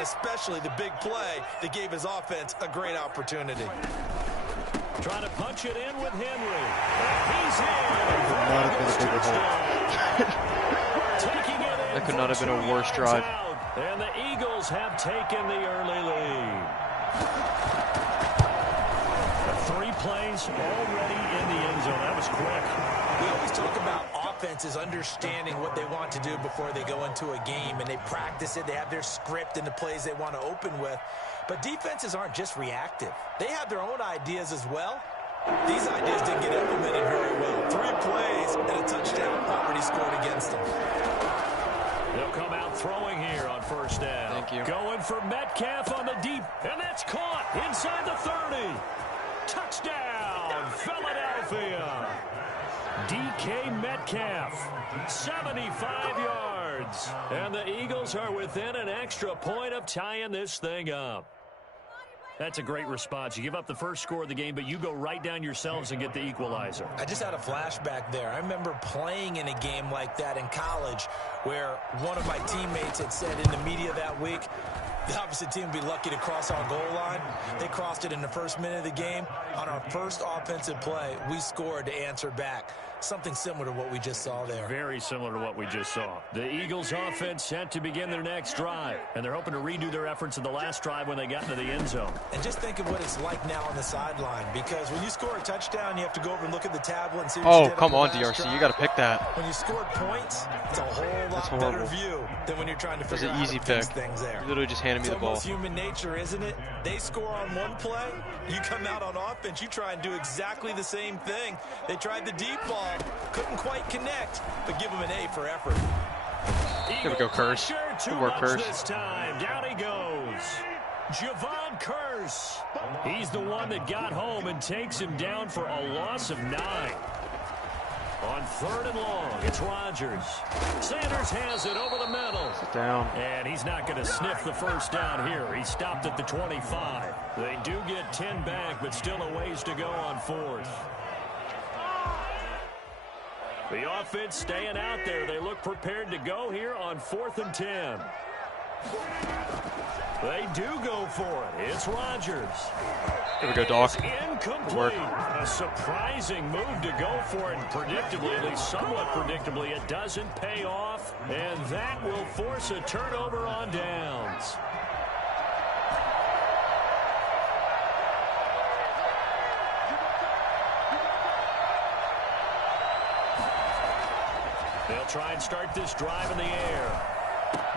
and especially the big play that gave his offense a great opportunity. Trying to punch it in with Henry. He's in. That could not have been a worse drive. And the Eagles have taken the early lead. 3 plays already in the end zone. That was quick. We always talk about offenses understanding what they want to do before they go into a game, and they practice it. They have their script and the plays they want to open with. But defenses aren't just reactive. They have their own ideas as well. These ideas didn't get implemented very well. 3 plays and a touchdown already scored against them. They'll come out throwing here on first down. Thank you. Going for Metcalf on the deep, and that's caught inside the 30. Touchdown, Philadelphia. DK Metcalf, 75 yards. And the Eagles are within an extra point of tying this thing up. That's a great response. You give up the first score of the game, but you go right down yourselves and get the equalizer. I just had a flashback there. I remember playing in a game like that in college where one of my teammates had said in the media that week, the opposite team would be lucky to cross our goal line. They crossed it in the first minute of the game. On our first offensive play, we scored to answer back. Something similar to what we just saw there. Very similar to what we just saw. The Eagles offense set to begin their next drive, and they're hoping to redo their efforts in the last drive when they got into the end zone. And just think of what it's like now on the sideline, because when you score a touchdown, you have to go over and look at the tablet and see what you did. Oh, come on, DRC. DRC. You got to pick that. When you scored points, it's a whole lot better view than when you're trying to figure out how to fix things there. You literally just handed me the ball. It's almost human nature, isn't it? They score on one play, you come out on offense, you try and do exactly the same thing. They tried the deep ball, couldn't quite connect, but give them an A for effort. Here we go, Curse. Good work, Curse. This time, down he goes. Javon Curse. He's the one that got home and takes him down for a loss of 9. On 3rd and long, it's Rodgers. Sanders has it over the middle. Sit down. And he's not going to sniff the first down here. He stopped at the 25. They do get 10 back, but still a ways to go on 4th. The offense staying out there. They look prepared to go here on 4th and 10. They do go for it. It's Rodgers. Here we go, Doc. Incomplete. A surprising move to go for it. And predictably, at least somewhat predictably, it doesn't pay off. And that will force a turnover on downs. They'll try and start this drive in the air.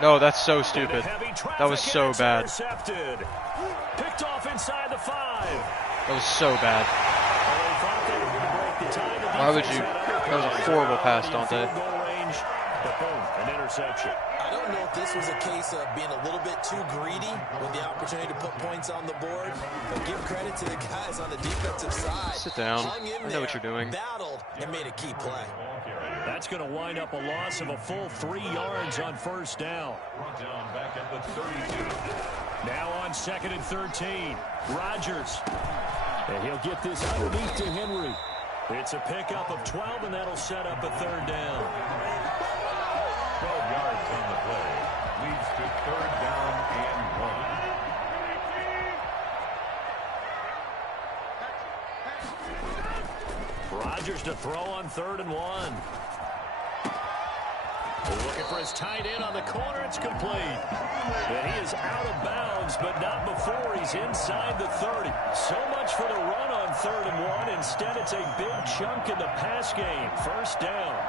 No, that's so stupid. That was so bad. Picked off inside the 5. That was so bad. Why would you? That was a horrible pass, Dante. An interception. I don't know if this was a case of being a little bit too greedy with the opportunity to put points on the board, but give credit to the guys on the defensive side. Sit down. I know what you're doing. Battled and made a key play. That's going to wind up a loss of a full 3 yards on first down. Now on 2nd and 13. Rodgers. And he'll get this underneath to Henry. It's a pickup of 12, and that'll set up a 3rd down. 12 yards on the play. Leads to 3rd down and 1. Rodgers to throw on 3rd and 1. Looking for his tight end on the corner. It's complete. And he is out of bounds, but not before he's inside the 30. So much for the run on 3rd and 1. Instead, it's a big chunk in the pass game. First down.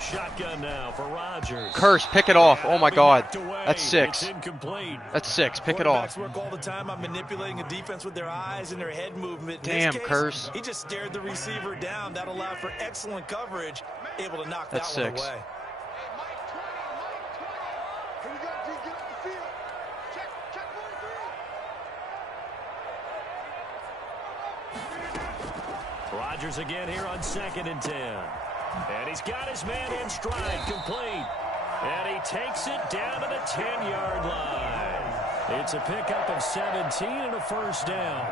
Shotgun now for Rodgers. Curse, pick it off. Oh my God. That's 6. That's 6. Pick it off. Work all the time on manipulating a defense with their eyes and their head movement. Damn, case, Curse. He just stared the receiver down. That allowed for excellent coverage. Able to knock That's that 6. one away. Rodgers again here on 2nd and 10. And he's got his man in stride, complete. And he takes it down to the 10-yard line. It's a pickup of 17 and a first down.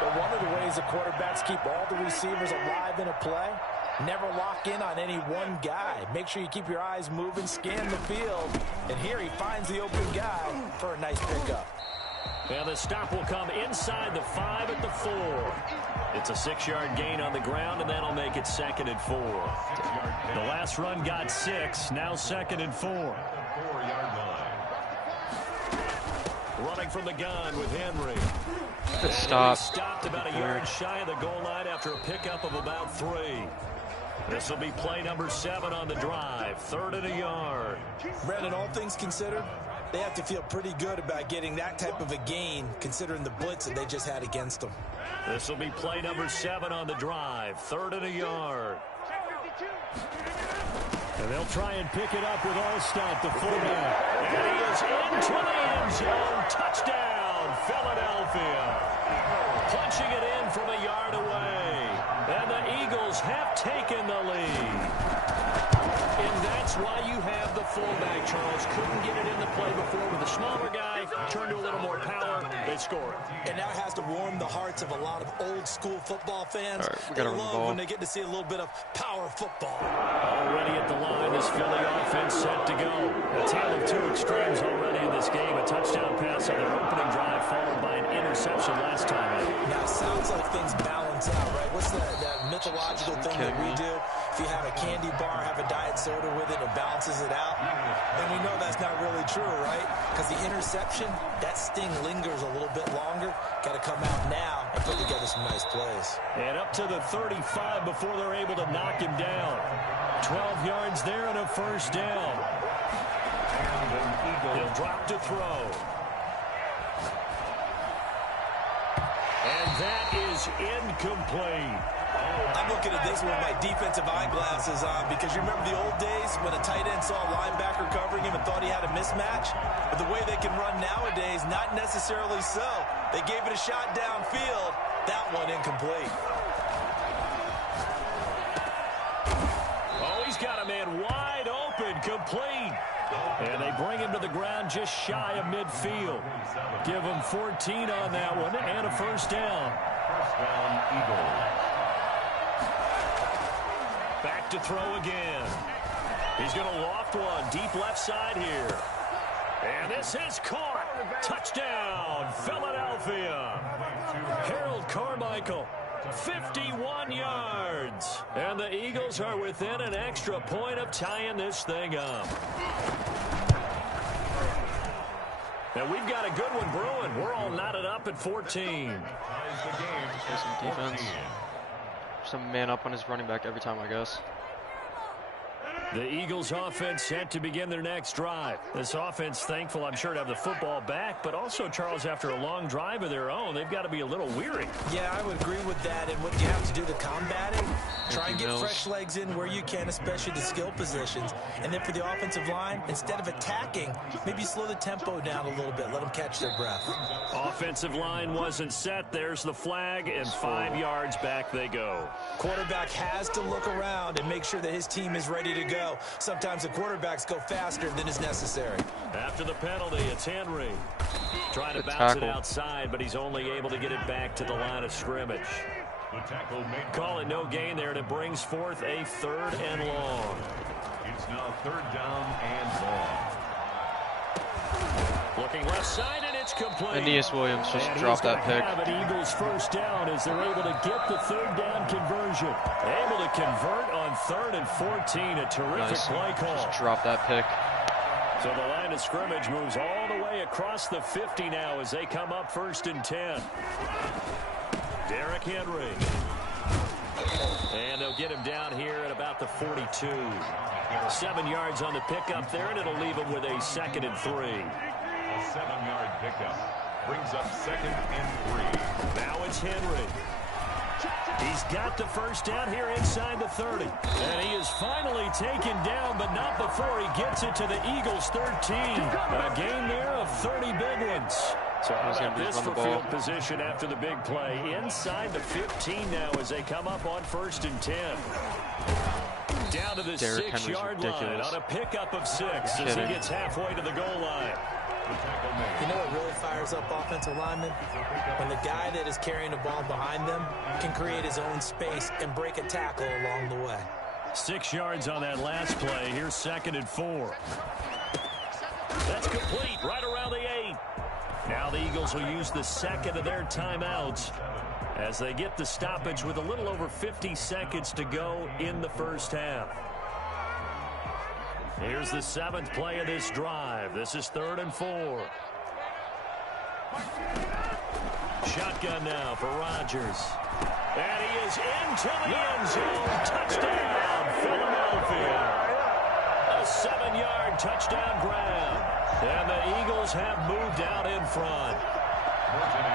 But one of the ways the quarterbacks keep all the receivers alive in a play, never lock in on any one guy. Make sure you keep your eyes moving, scan the field. And here he finds the open guy for a nice pickup. And the stop will come inside the 5 at the 4. It's a 6-yard gain on the ground, and that'll make it 2nd and 4. The last run got 6, now 2nd and 4. 4-yard line. Running from the gun with Henry. Good stop. Stopped about a yard shy of the goal line after a pickup of about 3. This will be play number 7 on the drive. 3rd and a yard. Brandon, all things considered, they have to feel pretty good about getting that type of a gain, considering the blitz that they just had against them. This will be play number 7 on the drive. 3rd and a yard. And they'll try and pick it up with Allstott, the fullback. And he is into the end zone. Touchdown, Philadelphia. Punching it in from a yard away. And the Eagles have taken the lead. And that's why you have the fullback, Charles. Couldn't get it in the play before with a smaller guy. Turned to a little more power. They score it. And that has to warm the hearts of a lot of old-school football fans. All right, we gotta run the love ball. when they get to see a little bit of power football. Already at the line, this Philly offense set to go. A tale of 2 extremes already in this game. A touchdown pass on their opening drive followed by an interception last time out. Now, it sounds like things balance out, right? What's that mythological thing that we do? If you have a candy bar, have a diet soda with it, it balances it out. And we know that's not really true, right? Because the interception, that sting lingers a little bit longer. Got to come out now and put together some nice plays. And up to the 35 before they're able to knock him down. 12 yards there and a 1st down. He'll drop to throw. And that is incomplete. I'm looking at this with my defensive eyeglasses on because you remember the old days when a tight end saw a linebacker covering him and thought he had a mismatch? But the way they can run nowadays, not necessarily so. They gave it a shot downfield. That one incomplete. Oh, he's got a man wide open, complete. And they bring him to the ground just shy of midfield. Give him 14 on that one and a 1st down. 1st down, Eagles. Back to throw again. He's going to loft one deep left side here. And this is caught. Touchdown, Philadelphia. Harold Carmichael, 51 yards. And the Eagles are within an extra point of tying this thing up. And we've got a good one brewing. We're all knotted up at 14. Some defense. Some man up on his running back every time, I guess. The Eagles offense set to begin their next drive. This offense thankful, I'm sure, to have the football back, but also, Charles, after a long drive of their own, they've got to be a little weary. Yeah, I would agree with that. And what you have to do to combat it, try and get fresh legs in where you can, especially the skill positions. And then for the offensive line, instead of attacking, maybe slow the tempo down a little bit. Let them catch their breath. Offensive line wasn't set. There's the flag, and 5 yards back they go. Quarterback has to look around and make sure that his team is ready to go. Sometimes the quarterbacks go faster than is necessary. After the penalty, it's Henry. Trying to bounce it outside, but he's only able to get it back to the line of scrimmage. Call it no gain there, and it brings forth a 3rd and long. It's now 3rd down and long. Looking left side, and it's complete. Aeneas Williams just dropped that pick. Have an Eagles 1st down as they're able to get the 3rd down conversion. Able to convert on 3rd and 14. A terrific play call. Just dropped that pick. So the line of scrimmage moves all the way across the 50 now as they come up 1st and 10. Derrick Henry. And they'll get him down here at about the 42. 7 yards on the pickup there, and it'll leave him with a 2nd and 3. A 7-yard pickup brings up 2nd and 3. Now it's Henry. He's got the 1st down here inside the 30. And he is finally taken down, but not before he gets it to the Eagles 13. A gain there of 30 big ones. So how about this for field position after the big play? Inside the 15 now as they come up on 1st and 10. Down to the 6-yard line on a pickup of 6 as he gets halfway to the goal line. You know what really fires up offensive linemen? When the guy that is carrying the ball behind them can create his own space and break a tackle along the way. 6 yards on that last play. Here's 2nd and 4. That's complete right around the 8. Now the Eagles will use the second of their timeouts as they get the stoppage with a little over 50 seconds to go in the first half. Here's the 7th play of this drive. This is 3rd and 4. Shotgun now for Rodgers. And he is into the end zone. Touchdown, Philadelphia. A 7-yard touchdown grab. And the Eagles have moved out in front.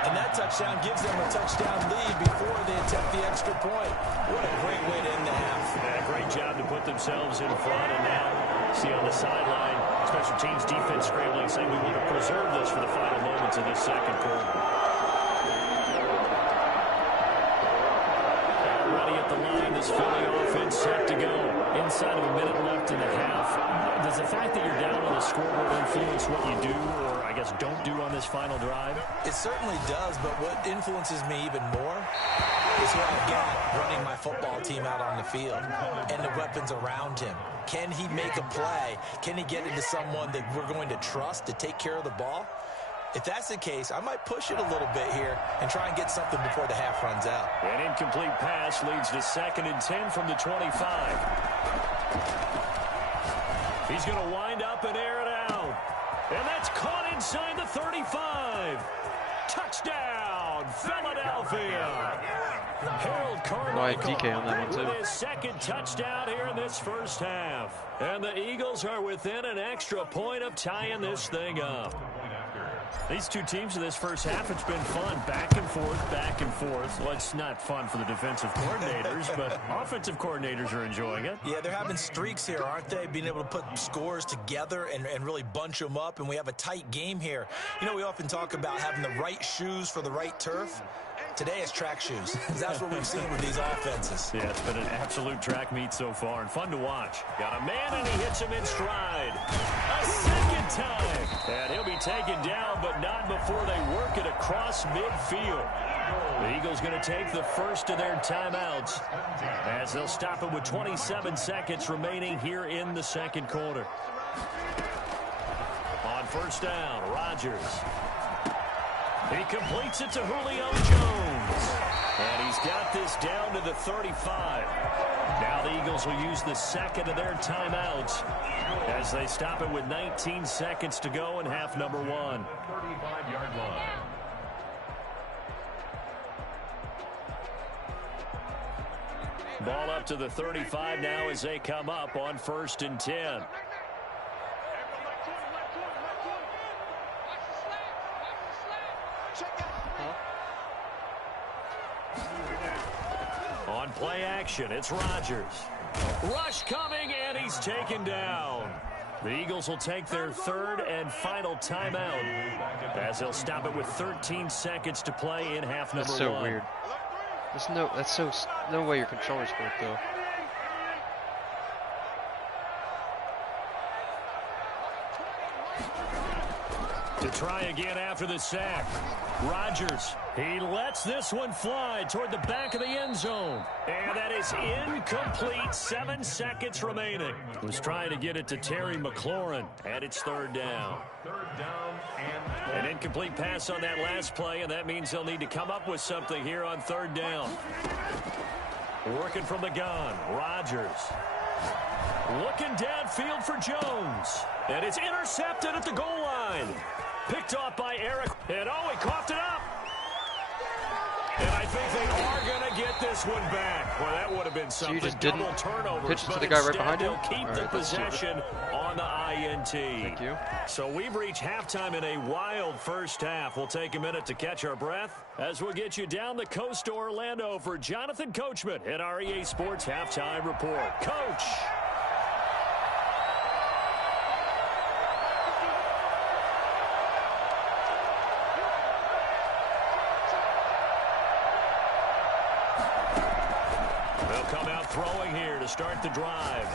And that touchdown gives them a touchdown lead before they attempt the extra point. What a great way to end the half. Yeah, great job to put themselves in front. And now, see on the sideline, special teams defense scrambling, saying we want to preserve this for the final moments of this second quarter. Already at the line, this Philly offense set to go. Inside of a minute left in the half. Does the fact that you're down on the scoreboard influence what you do, or I guess don't do on this final drive? It certainly does, but what influences me even more is who I've got running my football team out on the field and the weapons around him. Can he make a play? Can he get into someone that we're going to trust to take care of the ball? If that's the case, I might push it a little bit here and try and get something before the half runs out. An incomplete pass leads to 2nd and 10 from the 25. He's going to wind up and air it out. And that's caught inside the 35. Touchdown, Philadelphia. Harold Carmichael DK on that one too. with his 2nd touchdown here in this first half. And the Eagles are within an extra point of tying this thing up. These two teams in this first half, it's been fun. Back and forth, back and forth. Well, it's not fun for the defensive coordinators, but offensive coordinators are enjoying it. Yeah, they're having streaks here, aren't they? Being able to put scores together and really bunch them up, and we have a tight game here. You know, we often talk about having the right shoes for the right turf. Today it's track shoes. That's what we've seen with these offenses. Yeah, it's been an absolute track meet so far and fun to watch. Got a man and he hits him in stride. A second time. And he'll be taken down, but not before they work it across midfield. The Eagles going to take the first of their timeouts as they'll stop it with 27 seconds remaining here in the second quarter. On first down, Rodgers. He completes it to Julio Jones. And he's got this down to the 35. Now the Eagles will use the second of their timeouts as they stop it with 19 seconds to go in half number 1. 35-yard line. Ball up to the 35 now as they come up on 1st and 10. On play action, it's Rodgers. Rush coming, and he's taken down. The Eagles will take their 3rd and final timeout as they'll stop it with 13 seconds to play in half number 1. That's so weird. That's no way your controllers work though. To try again after the sack. Rodgers, he lets this one fly toward the back of the end zone. And that is incomplete. 7 seconds remaining. Was trying to get it to Terry McLaurin, and it's 3rd down. An incomplete pass on that last play, and that means they'll need to come up with something here on 3rd down. Working from the gun, Rodgers. Looking downfield for Jones. And it's intercepted at the goal line. Picked off by Eric. And he coughed it up. And I think they are going to get this one back. Well, that would have been something. So you just didn't pitch it to the guy right behind you? They'll keep the possession on the INT. Thank you. So we've reached halftime in a wild first half. We'll take a minute to catch our breath as we'll get you down the coast to Orlando for Jonathan Coachman at our EA Sports Halftime Report. Coach. Throwing here to start the drive.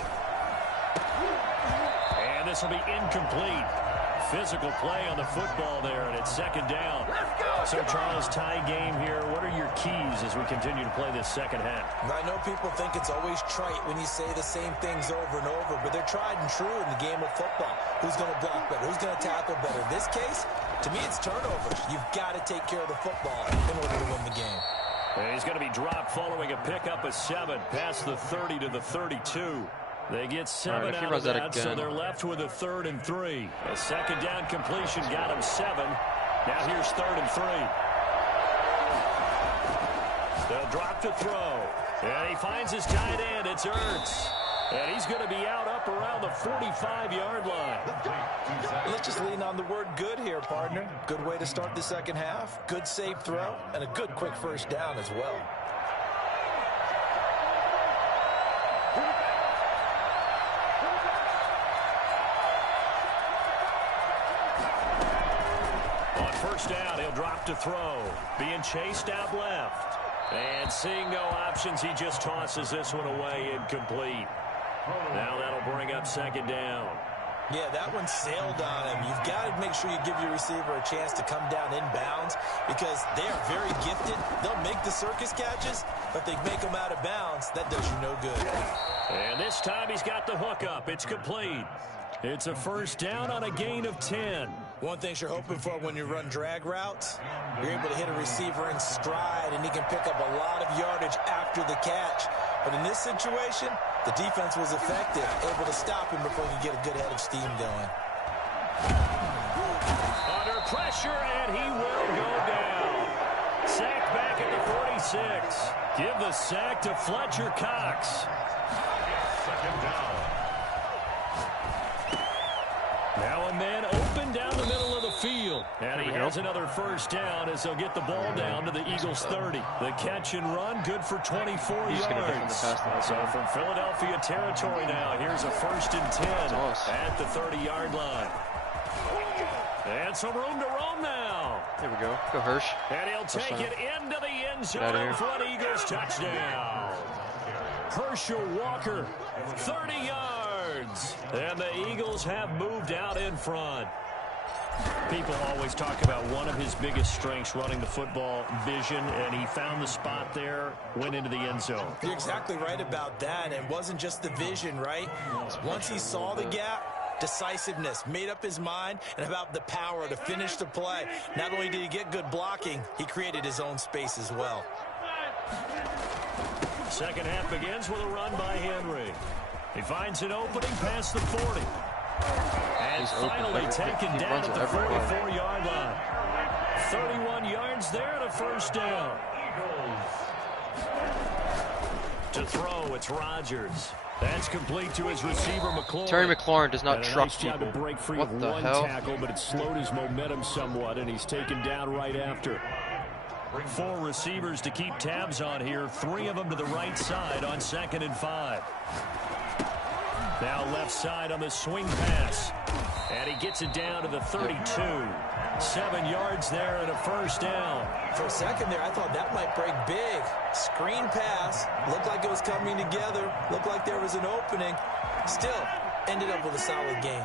And this will be incomplete. physical play on the football there, and it's second down. So, Charles, tie game here. What are your keys as we continue to play this second half? I know people think it's always trite when you say the same things over and over, but they're tried and true in the game of football. Who's going to block better? Who's going to tackle better? In this case, to me, it's turnovers. You've got to take care of the football in order to win the game. And he's going to be dropped following a pickup of 7 past the 30 to the 32. They get 7 out of that, so they're left with a 3rd and 3. A second down completion got him 7. Now here's 3rd and 3. They'll drop to throw. And he finds his tight end. It's Ertz. And he's going to be out up around the 45-yard line. Let's just lean on the word good here, partner. Good way to start the second half. Good safe throw. And a good quick first down as well. On first down, he'll drop to throw. Being chased out left. And seeing no options, he just tosses this one away, incomplete. Now that'll bring up second down. Yeah, that one sailed on him. You've got to make sure you give your receiver a chance to come down inbounds because they are very gifted. They'll make the circus catches, but they make them out of bounds. That does you no good. And this time he's got the hook up. It's complete. It's a first down on a gain of 10. One thing you're hoping for when you run drag routes, you're able to hit a receiver in stride, and he can pick up a lot of yardage after the catch. But in this situation, the defense was effective, able to stop him before he could get a good head of steam going. Under pressure, and he will go down. Sacked back at the 46. Give the sack to Fletcher Cox. Second down. Now a man open down the middle of the field. And he has another first down as they'll get the ball down to the Eagles' 30. The catch and run, good for 24 yards. So from Philadelphia territory now, here's a 1st and 10 at the 30-yard line. And some room to roam now. There we go. Go Hirsch. And he'll take it into the end zone for an Eagles touchdown. Herschel Walker, 30 yards. And the Eagles have moved out in front. People always talk about one of his biggest strengths, running the football, vision, and he found the spot there, went into the end zone. You're exactly right about that. And it wasn't just the vision, right? Once he saw the gap, decisiveness, made up his mind, and about the power to finish the play. Not only did he get good blocking, he created his own space as well. Second half begins with a run by Henry. He finds an opening past the 40. And finally taken down at the 44-yard line. 31 yards there and a first down. To throw, it's Rodgers. That's complete to his receiver, McLaurin. Terry McLaurin does not truck nice job people. to break free What of the one hell? tackle, but it slowed his momentum somewhat, and he's taken down right after. 4 receivers to keep tabs on here. 3 of them to the right side on 2nd and 5. Now left side on the swing pass. And he gets it down to the 32. 7 yards there and a first down. For a second there, I thought that might break big. Screen pass. Looked like it was coming together. Looked like there was an opening. Still, ended up with a solid game.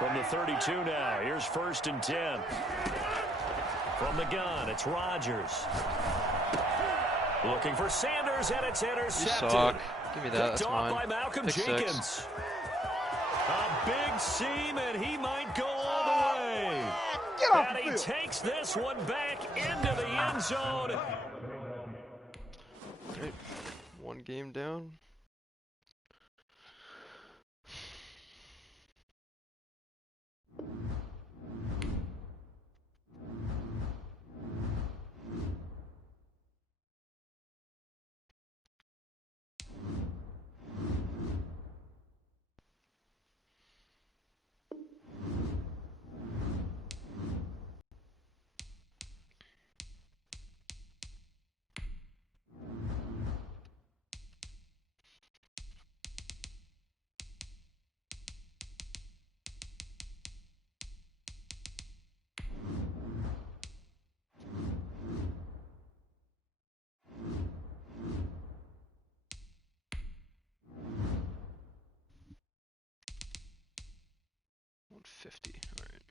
From the 32 now, here's 1st and 10. From the gun, it's Rodgers. Looking for Sanders, and it's intercepted. You suck. Give me that. That's Picked off mine. by Malcolm Pick Jenkins. 6. A big seam, and he might go all the way. And he takes this one back into the end zone. Great. 1 game down. $150. All right.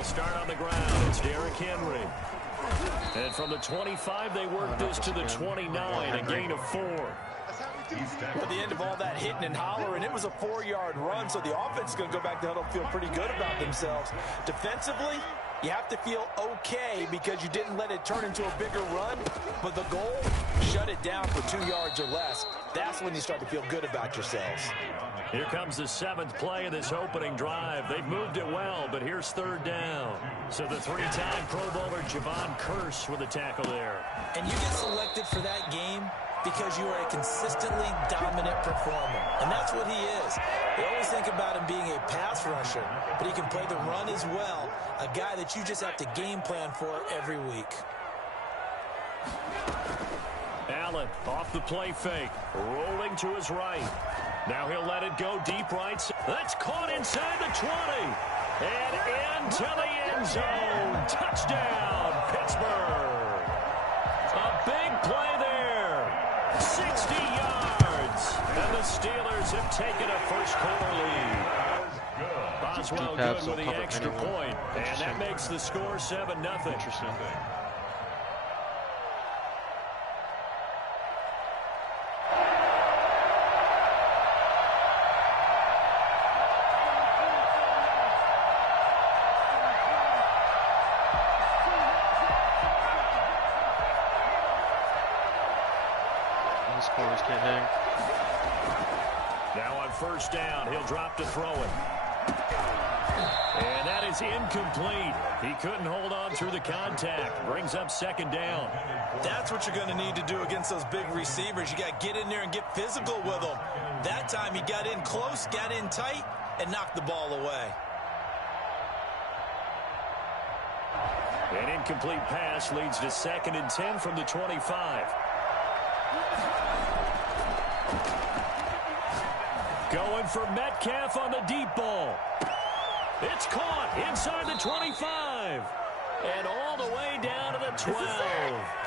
They'll start on the ground. It's Derrick Henry. And from the 25, they work this to the 29, a gain of 4. At the end of all that hitting and hollering, it was a 4-yard run, so the offense is going to go back to huddle, feel pretty good about themselves. Defensively, you have to feel okay because you didn't let it turn into a bigger run, but the goal, shut it down for 2 yards or less. That's when you start to feel good about yourselves. Here comes the 7th play of this opening drive. They've moved it well, but here's 3rd down. So the 3-time Pro Bowler Javon Curse with a tackle there. And you get selected for that game because you are a consistently dominant performer. And that's what he is. They always think about him being a pass rusher, but he can play the run as well, a guy that you just have to game plan for every week. Allen off the play fake, rolling to his right. Now he'll let it go deep right. That's caught inside the 20. And into the end zone. Touchdown, Pittsburgh. A big play there. 60 yards. And the Steelers have taken a first-quarter lead. Boswell good with the extra point. And that makes the score 7-0. Interesting. Corners can't hang. Now on 1st down, he'll drop to throw it. And that is incomplete. He couldn't hold on through the contact. Brings up 2nd down. That's what you're going to need to do against those big receivers. You got to get in there and get physical with them. That time he got in close, got in tight, and knocked the ball away. An incomplete pass leads to 2nd and 10 from the 25. Going for Metcalf on the deep ball. It's caught inside the 25. And all the way down to the 12.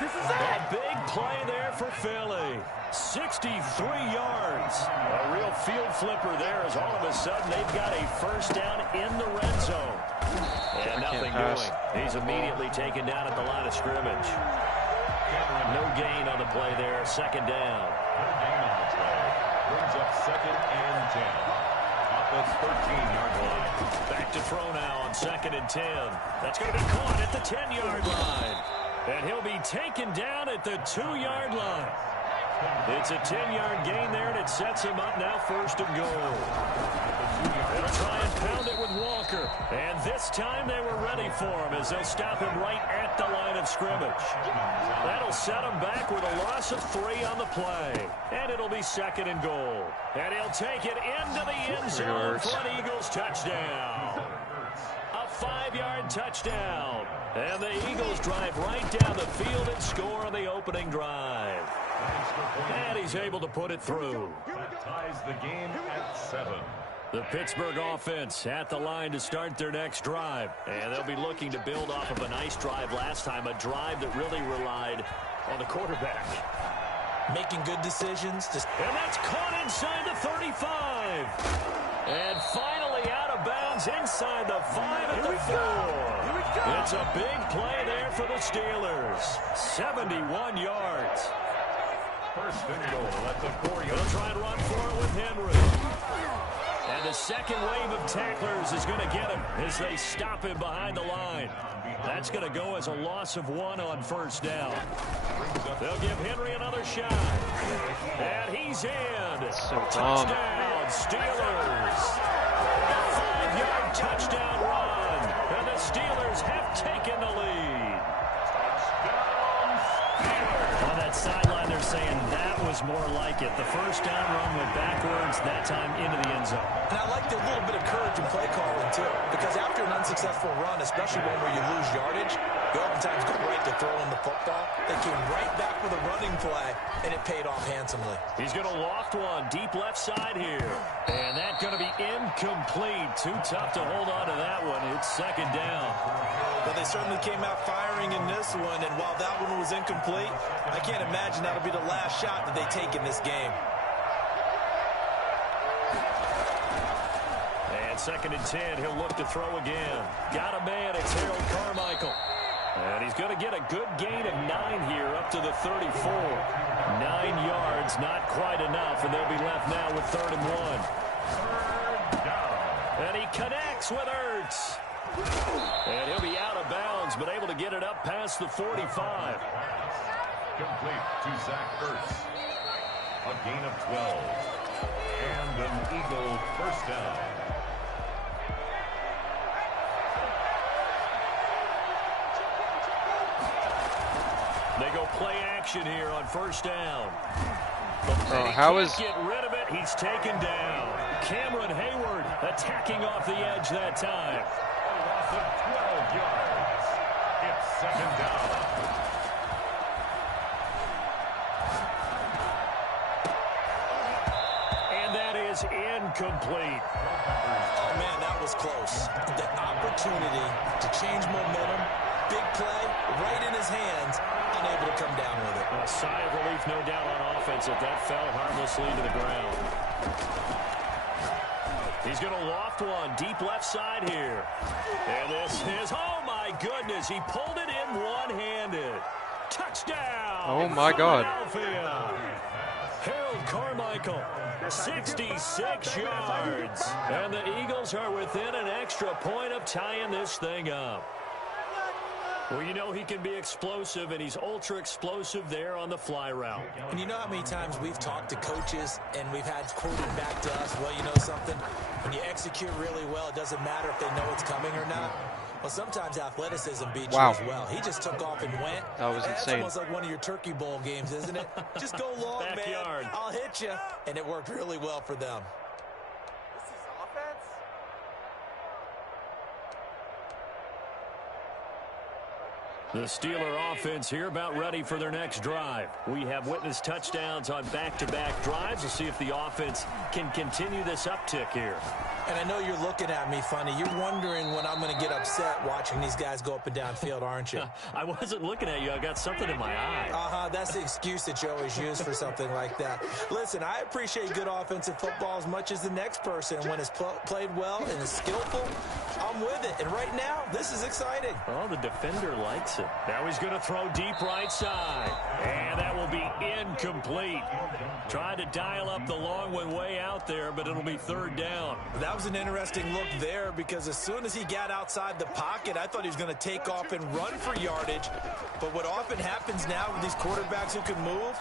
This is A big play there for Philly. 63 yards. A real field flipper there as all of a sudden they've got a 1st down in the red zone. And nothing doing. He's immediately taken down at the line of scrimmage. No gain on the play there. 2nd down. No gain on the play. Brings up 2nd and 10. Off the 13-yard line. Back to throw now on 2nd and 10. That's going to be caught at the 10-yard line. And he'll be taken down at the 2-yard line. It's a 10-yard gain there, and it sets him up now 1st and goal. They'll try and pound it with Walker. And this time they were ready for him as they'll stop him right at the line of scrimmage. That'll set him back with a loss of 3 on the play. And it'll be 2nd and goal. And he'll take it into the end zone for an Eagles touchdown. A 5-yard touchdown. And the Eagles drive right down the field and score on the opening drive. And he's able to put it through. That ties the game at 7. The Pittsburgh offense at the line to start their next drive. And they'll be looking to build off of a nice drive last time, a drive that really relied on the quarterback. Making good decisions. And that's caught inside the 35. And finally out of bounds inside the 5 at the 4. It's a big play there for the Steelers. 71 yards. 1st and goal. That's a 4-yard. They'll try and run for it with Henry. And the second wave of tacklers is going to get him as they stop him behind the line. That's going to go as a loss of 1 on 1st down. They'll give Henry another shot. And he's in. Touchdown, Steelers. A 5-yard touchdown run. And the Steelers have taken the lead. On that sideline, they're saying that was more like it. The 1st down run went backwards, that time into the end zone. And I liked a little bit of courage in play calling, too, because after an unsuccessful run, especially one where you lose yardage, you oftentimes go right to throwing the football. They came right back with a running play, and it paid off handsomely. He's going to loft one deep left side here. And that's going to be incomplete. Too tough to hold on to that one. It's 2nd down. Well, they certainly came out firing in this one, and while that one was incomplete, I can't imagine that'll be the last shot that they take in this game. And At 2nd and 10, he'll look to throw again. Got a man, it's Harold Carmichael. And he's going to get a good gain of 9 here up to the 34. 9 yards, not quite enough, and they'll be left now with 3rd and 1. And he connects with Ertz. And he'll be out of bounds, but able to get it up past the 45. Complete to Zach Ertz. A gain of 12. And an Eagle first down. They go play action here on 1st down. Oh, how is... Get rid of it. He's taken down. Cameron Hayward attacking off the edge that time. Loss of 12 yards. It's 2nd down. And that is incomplete. Oh, man, that was close. The opportunity to change momentum, big play, right in his hands, unable to come down with it. A sigh of relief, no doubt, on offense if that fell harmlessly to the ground. He's going to loft one deep left side here. And this is, oh my goodness, he pulled it in one-handed. Touchdown! Oh my God. Harold Carmichael, 66 yards. And the Eagles are within an extra point of tying this thing up. Well, you know he can be explosive, and he's ultra-explosive there on the fly route. And you know how many times we've talked to coaches and we've had quoted back to us, well, you know something? When you execute really well, it doesn't matter if they know it's coming or not. Well, sometimes athleticism beats you as well. He just took off and went. That was That's insane. almost like one of your Turkey Bowl games, isn't it? Just go long, Backyard. man. I'll hit you. And it worked really well for them. This is offense? The Steeler offense here about ready for their next drive. We have witnessed touchdowns on back-to-back drives. We'll see if the offense can continue this uptick here. And I know you're looking at me funny. You're wondering when I'm going to get upset watching these guys go up and down field, aren't you? I wasn't looking at you. I got something in my eye. That's the excuse that you always use for something like that. Listen, I appreciate good offensive football as much as the next person. When it's played well and is skillful, I'm with it. And right now, this is exciting. Oh, the defender likes it. Now he's going to throw deep right side. And that will be incomplete. Trying to dial up the long one way out there, but it'll be 3rd down. That was an interesting look there because as soon as he got outside the pocket, I thought he was going to take off and run for yardage. But what often happens now with these quarterbacks who can move,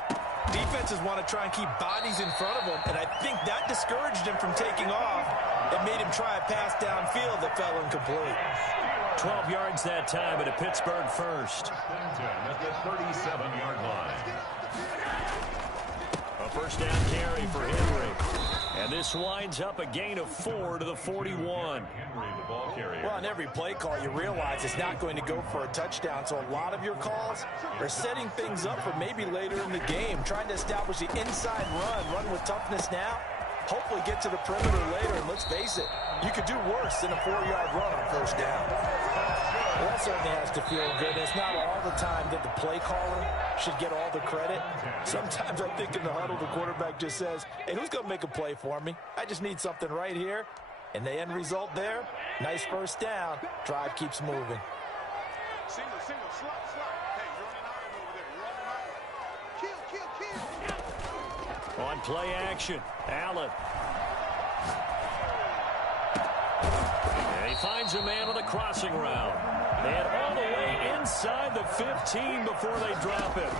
defenses want to try and keep bodies in front of them, and I think that discouraged him from taking off and made him try a pass downfield that fell incomplete. 12 yards that time at a Pittsburgh first. At the 37-yard line. A first down carry for Henry. And this winds up a gain of 4 to the 41. Henry, the ball carrier. Well, on every play call, you realize it's not going to go for a touchdown, so a lot of your calls are setting things up for maybe later in the game, trying to establish the inside run with toughness now, hopefully get to the perimeter later, and let's face it, you could do worse than a 4-yard run on first down. Well, that certainly has to feel good. It's not all the time that the play caller should get all the credit. Sometimes I think in the huddle, the quarterback just says, hey, who's going to make a play for me? I just need something right here. And the end result there, nice first down. Drive keeps moving. Single, slot. Hey, running iron over there. Running iron. Kill. On play action, Allen. And he finds a man on the crossing route. And all the way inside the 15 before they drop him.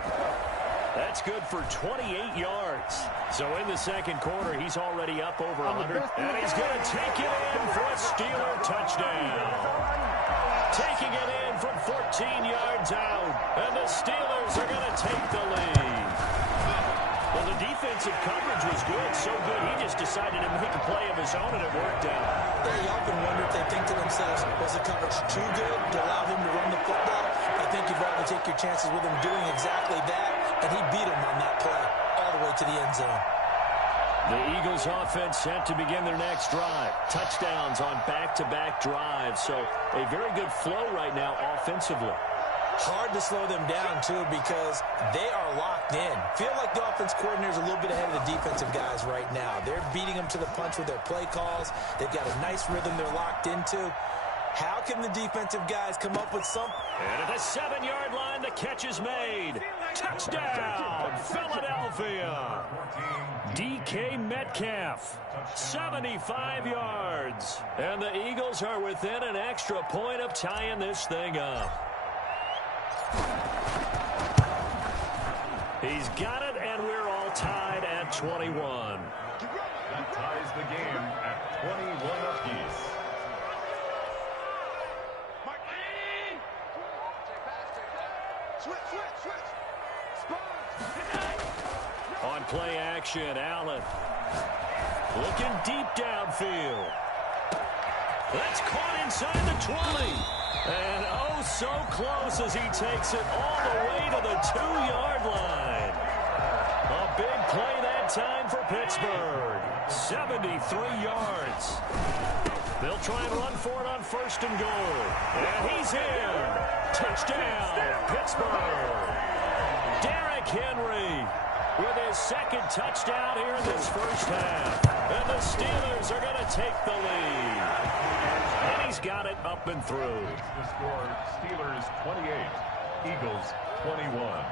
That's good for 28 yards. So in the second quarter, he's already up over 100. And he's going to take it in for a Steeler touchdown. Taking it in from 14 yards out. And the Steelers are going to take the lead. Well, the defensive coverage was good, so good he just decided to make a play of his own, and it worked out. Yeah, you often wonder if they think to themselves, was the coverage too good to allow him to run the football? I think you've got to take your chances with him doing exactly that, and he beat him on that play all the way to the end zone. The Eagles offense set to begin their next drive. Touchdowns on back-to-back drives, so a very good flow right now offensively. Hard to slow them down, too, because they are locked in. Feel like the offense coordinator is a little bit ahead of the defensive guys right now. They're beating them to the punch with their play calls. They've got a nice rhythm they're locked into. How can the defensive guys come up with something? And at the 7-yard line, the catch is made. Touchdown, Philadelphia. DK Metcalf, 75 yards. And the Eagles are within an extra point of tying this thing up. He's got it, and we're all tied at 21. That ties the game at 21 apiece. On play action, Allen. Looking deep downfield. That's caught inside the 20. And oh, so close as he takes it all the way to the 2-yard line. A big play that time for Pittsburgh. 73 yards. They'll try and run for it on 1st and goal. And he's in. Touchdown, Pittsburgh. Derrick Henry with his 2nd touchdown here in this first half. And the Steelers are going to take the lead. And he's got it up and through. The score, Steelers 28, Eagles 21.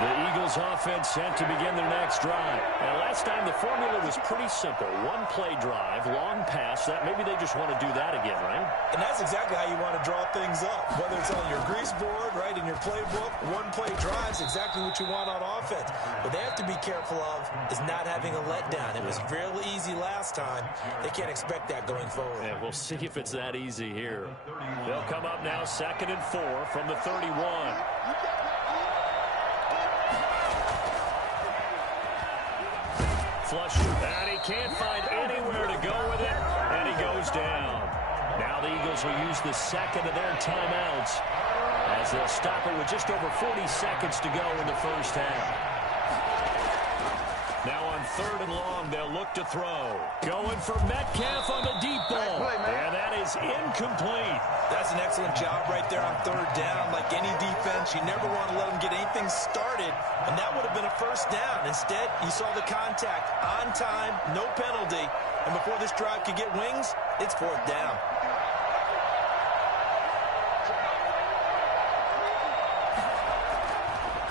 The Eagles offense sent to begin their next drive. And last time the formula was pretty simple. 1-play drive, long pass. That maybe they just want to do that again, right? And that's exactly how you want to draw things up. Whether it's on your grease board, right, in your playbook, 1-play drives, exactly what you want on offense. What they have to be careful of is not having a letdown. It was real easy last time. They can't expect that going forward. And we'll see if it's that easy here. They'll come up now 2nd and 4 from the 31. Flush, and he can't find anywhere to go with it, and he goes down. Now the Eagles will use the 2nd of their timeouts as they'll stop it with just over 40 seconds to go in the first half. Now on 3rd and long, they'll look to throw. Going for Metcalf on the deep ball, and that is incomplete. That's an excellent job right there on 3rd down. Like any defense, you never want to let them get anything started, and that would have been a 1st down. Instead, you saw the contact on time, no penalty, and before this drive could get wings, it's 4th down.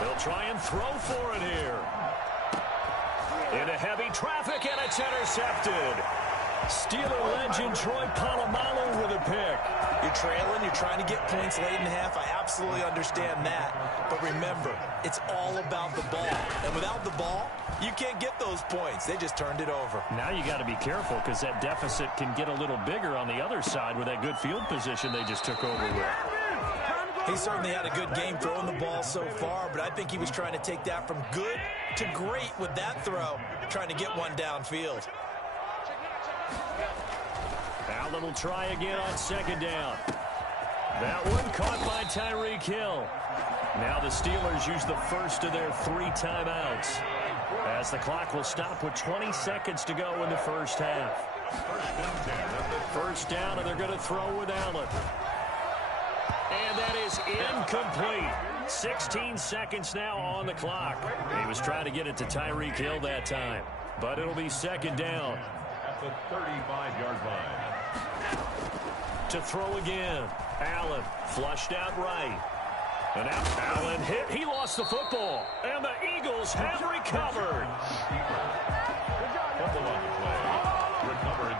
They'll try and throw for it here. Into heavy traffic, and it's intercepted. Steeler legend Troy Polamalu with a pick. You're trailing, you're trying to get points late in the half. I absolutely understand that. But remember, it's all about the ball. And without the ball, you can't get those points. They just turned it over. Now you got to be careful because that deficit can get a little bigger on the other side with that good field position they just took over with. He certainly had a good game throwing the ball so far, but I think he was trying to take that from good to great with that throw, trying to get one downfield. Allen will try again on 2nd down. That one caught by Tyreek Hill. Now the Steelers use the 1st of their 3 timeouts as the clock will stop with 20 seconds to go in the first half. 1st down, and they're going to throw with Allen. And that is incomplete. 16 seconds now on the clock. He was trying to get it to Tyreek Hill that time. But it'll be 2nd down. At the 35-yard line. To throw again. Allen flushed out right. And now Allen hit. He lost the football. And the Eagles have recovered.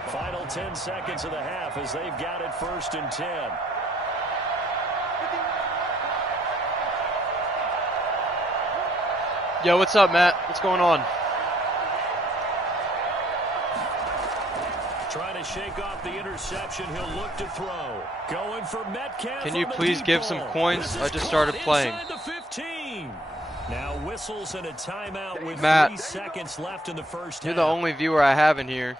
Final 10 seconds of the half as they've got it 1st and 10. Yo, what's up, Matt? What's going on? Trying to shake off the interception. He'll look to throw. Going for Metcalf. Can you please give some coins? I just started playing. The 15. Now whistles and a timeout with Matt, 3 seconds left in the first half. You're the only viewer I have in here,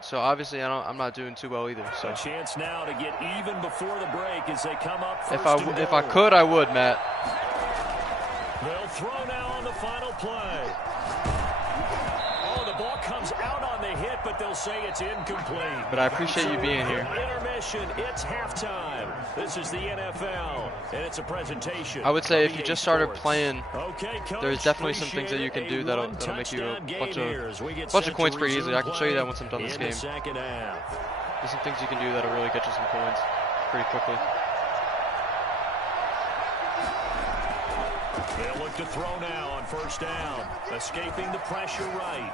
so obviously I'm not doing too well either. So a chance now to get even before the break as they come up. If I could, I would, Matt. They'll throw now on the final play. Oh, the ball comes out on the hit, but they'll say it's incomplete. But I appreciate you being here. Intermission. It's halftime. This is the NFL, and it's a presentation. I would say of if you EA just started Sports. playing, Okay, Coach, there's definitely some things that you can do that'll make you a bunch of coins pretty easily. I can show you that once I'm done this game. Second half. There's some things you can do that'll really get you some coins pretty quickly. They'll look to throw now on first down. Escaping the pressure right.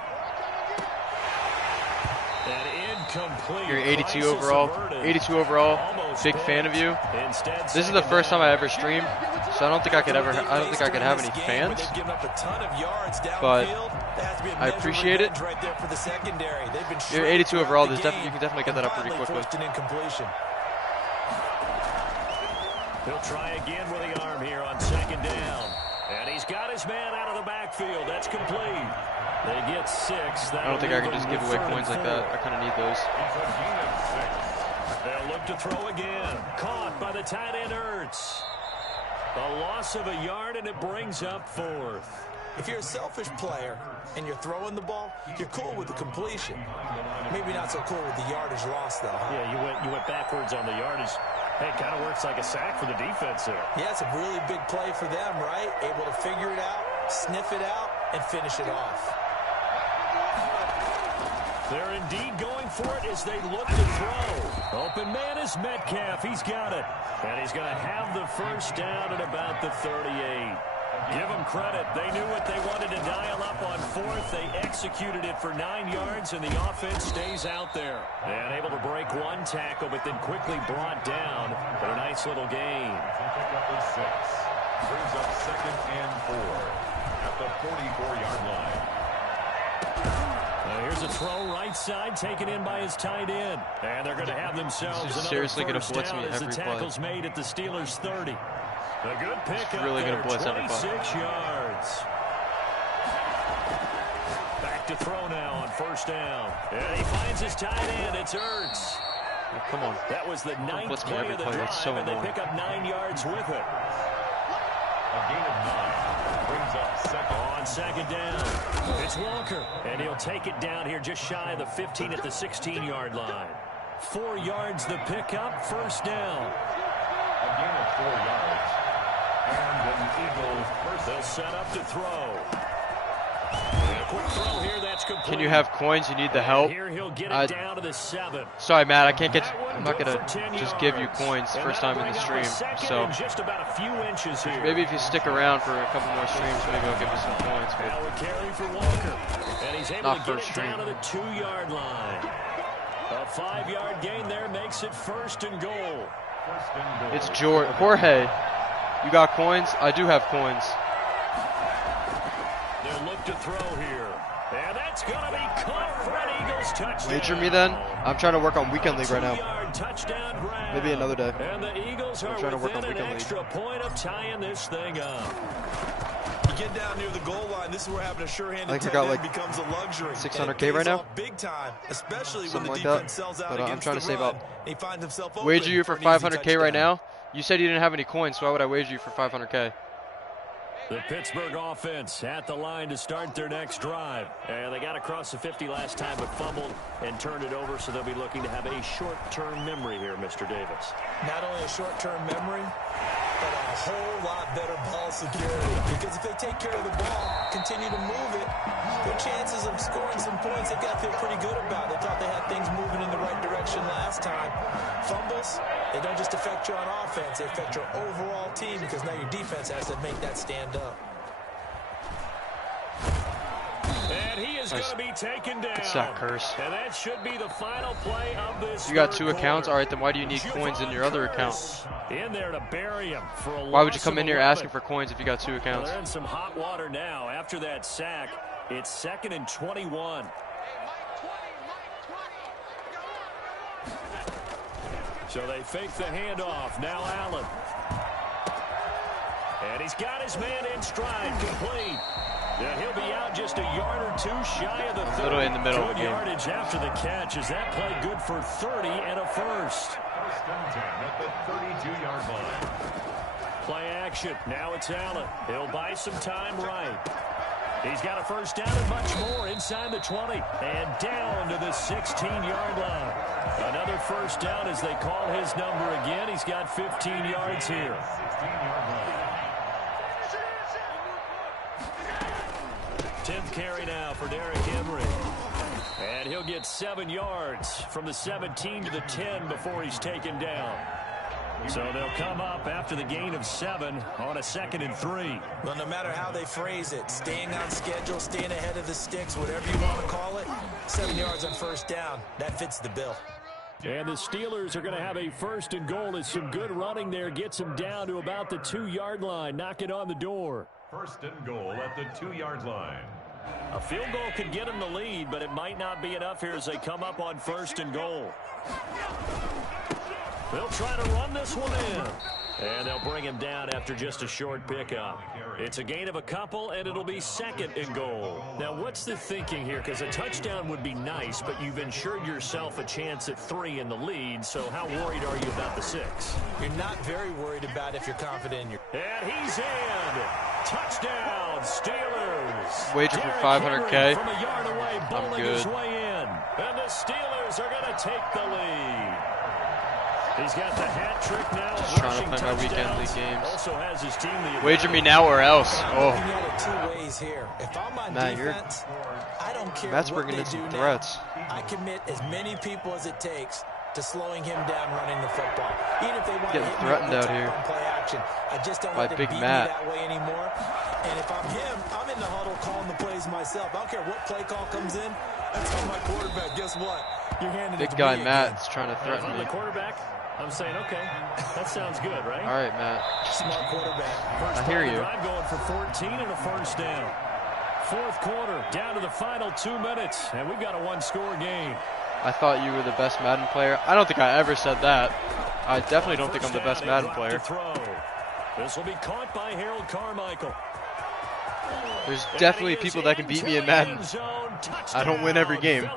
And incomplete. You're 82 overall. 82 overall. Big fan of you. This is the first time I ever streamed, so I don't think I could have any fans. But I appreciate it. You're 82 overall. You can definitely get that up pretty quickly. He'll try again with the arm here on second down. And he's got his man out of the backfield. That's complete. They get 6. I don't think I can just give away coins like that. I kind of need those. They'll look to throw again. Caught by the tight end Ertz. A loss of a yard, and it brings up 4th. If you're a selfish player and you're throwing the ball, you're cool with the completion. Maybe not so cool with the yardage loss, though. Yeah, you went backwards on the yardage. Hey, it kind of works like a sack for the defense there. Yeah, it's a really big play for them, right? Able to figure it out, sniff it out, and finish it off. They're indeed going for it as they look to throw. Open man is Metcalf. He's got it. And he's going to have the first down at about the 38. Give them credit. They knew what they wanted to dial up on 4th. They executed it for 9 yards, and the offense stays out there. And able to break one tackle, but then quickly brought down. But a nice little gain. Pick up with 6. Brings up 2nd and 4 at the 44-yard line. Here's a throw right side taken in by his tight end. And they're going to have themselves another first down as the tackle's made at the Steelers' 30. A good pick up really there, gonna blitz 26 yards. Back to throw now on first down. And he finds his tight end. It's Ertz. Oh, come on. That was the 9th play of the drive, and they pick up 9 yards with it. A gain of 9 brings up 2nd. On second down, it's Walker, and he'll take it down here just shy of the 15 at the 16-yard line. 4 yards the pickup, first down. A gain of 4 yards. And an Eagles first. They'll set up to throw. And a quick throw here, that's complete. Can you have coins? You need the help. Here he'll get it down to the 7. Sorry, Matt. I can't get. I'm not gonna just give you coins first time in the stream. So just about a few inches here. maybe if you stick around for a couple more streams, maybe I'll give you some coins. Now a carry for Walker, and he's able to get it down to the 2-yard line. A 5-yard gain there makes it first and goal. It's Jorge. You got coins? I do have coins. They'll look to throw here. And that's going to be caught for an Eagles touchdown. Wager me then? I'm trying to work on Weekend League right now. Touchdown grab. Maybe another day. And the Eagles are trying to work on within an Weekend League. extra point of tying this thing up. You get down near the goal line, this is where having a sure-handed I think I tight got end like becomes a luxury. 600K right now. Big time, especially Something when like the that. defense sells out But against I'm trying to the save run. up. He finds himself open Wager you for an easy 500K right touchdown. now? You said you didn't have any coins, so why would I wager you for 500K? The Pittsburgh offense at the line to start their next drive. And they got across the 50 last time but fumbled and turned it over, so they'll be looking to have a short-term memory here, Mr. Davis. Not only a short-term memory, but a whole lot better ball security. Because if they take care of the ball, continue to move it, their chances of scoring some points, they've got to feel pretty good about. They thought they had things moving in the right direction last time. Fumbles, they don't just affect you on offense, they affect your overall team because now your defense has to make that stand up. And he is going to be taken down. It's that curse. And that should be the final play of this. You got 2 accounts? All right, then why do you need coins in your other account? In there to bury him for a Why would you loss come of in here 11. asking for coins if you got 2 accounts? They're in some hot water now after that sack. It's 2nd and 21. So they fake the handoff. Now Allen. And he's got his man in stride, complete. And he'll be out just a yard or 2 shy of the 30. Literally in the middle of Good the game. yardage after the catch. Is that play good for 30 and a first? First and 10 at the 32-yard line. Play action. Now it's Allen. He'll buy some time right. He's got a first down and much more inside the 20 and down to the 16-yard line. Another first down as they call his number again. He's got 15 yards here. 16-yard line. 10th carry now for Derrick Henry. And he'll get 7 yards from the 17 to the 10 before he's taken down. So they'll come up after the gain of 7 on a 2nd and 3. Well, no matter how they phrase it, staying on schedule, staying ahead of the sticks, whatever you want to call it, 7 yards on first down, that fits the bill. And the Steelers are going to have a 1st and goal as some good running there gets them down to about the 2-yard line. Knock it on the door. 1st and goal at the 2-yard line. A field goal could get them the lead, but it might not be enough here as they come up on 1st and goal. They'll try to run this one in. And they'll bring him down after just a short pickup. It's a gain of a couple, and it'll be 2nd and goal. Now, what's the thinking here? Because a touchdown would be nice, but you've ensured yourself a chance at 3 in the lead, so how worried are you about the 6? You're not very worried about if you're confident in your... And he's in. Touchdown, Steelers. Wager for 500K. From a yard away, bowling good. his way in. And the Steelers are going to take the lead. He's got the hat trick now. Just trying to play my weekend league games. Also has his team the Wager me now or else. Oh, Looking at it 2 ways here. If I'm on Matt, defense, I don't care Matt's what bringing they in do some now. threats. I commit as many people as it takes to slowing him down running the football. Even if they want to Getting hit threatened me out here on play action, I just don't by let them Big beat Matt. me that way anymore. And if I'm him, I'm in the huddle calling the plays myself. I don't care what play call comes in. That's on my quarterback. Guess what? You're handing it Big to guy me Matt's trying to If threaten I'm me. the quarterback, I'm saying, okay, that sounds good, right? All right, Matt. Smart quarterback. First I hear play of the you. drive going for 14 and a first down. 4th quarter, down to the final 2 minutes, and we've got a 1-score game. I thought you were the best Madden player. I don't think I ever said that. I definitely don't think I'm the First best down, Madden he player. dropped to throw. This will be caught by Harold Carmichael. There's definitely people that can beat me in Madden. I don't win every game.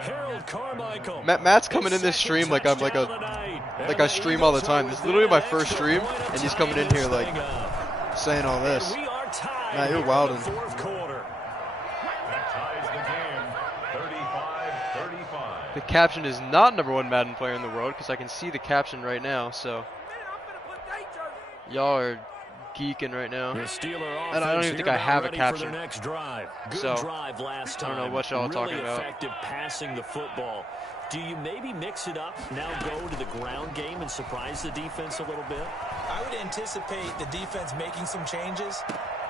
Harold Carmichael. Matt's coming in this stream like I'm like I stream all the time. This is literally my first stream, and he's coming in here like saying all this. Matt, you're wildin'. That ties the game. 35-35. The caption is not #1 Madden player in the world because I can see the caption right now. So y'all are geeking right now. And I don't even think I have a caption. So I don't know what y'all are talking about. Effective passing the football. Do you maybe mix it up, now go to the ground game and surprise the defense a little bit? I would anticipate the defense making some changes,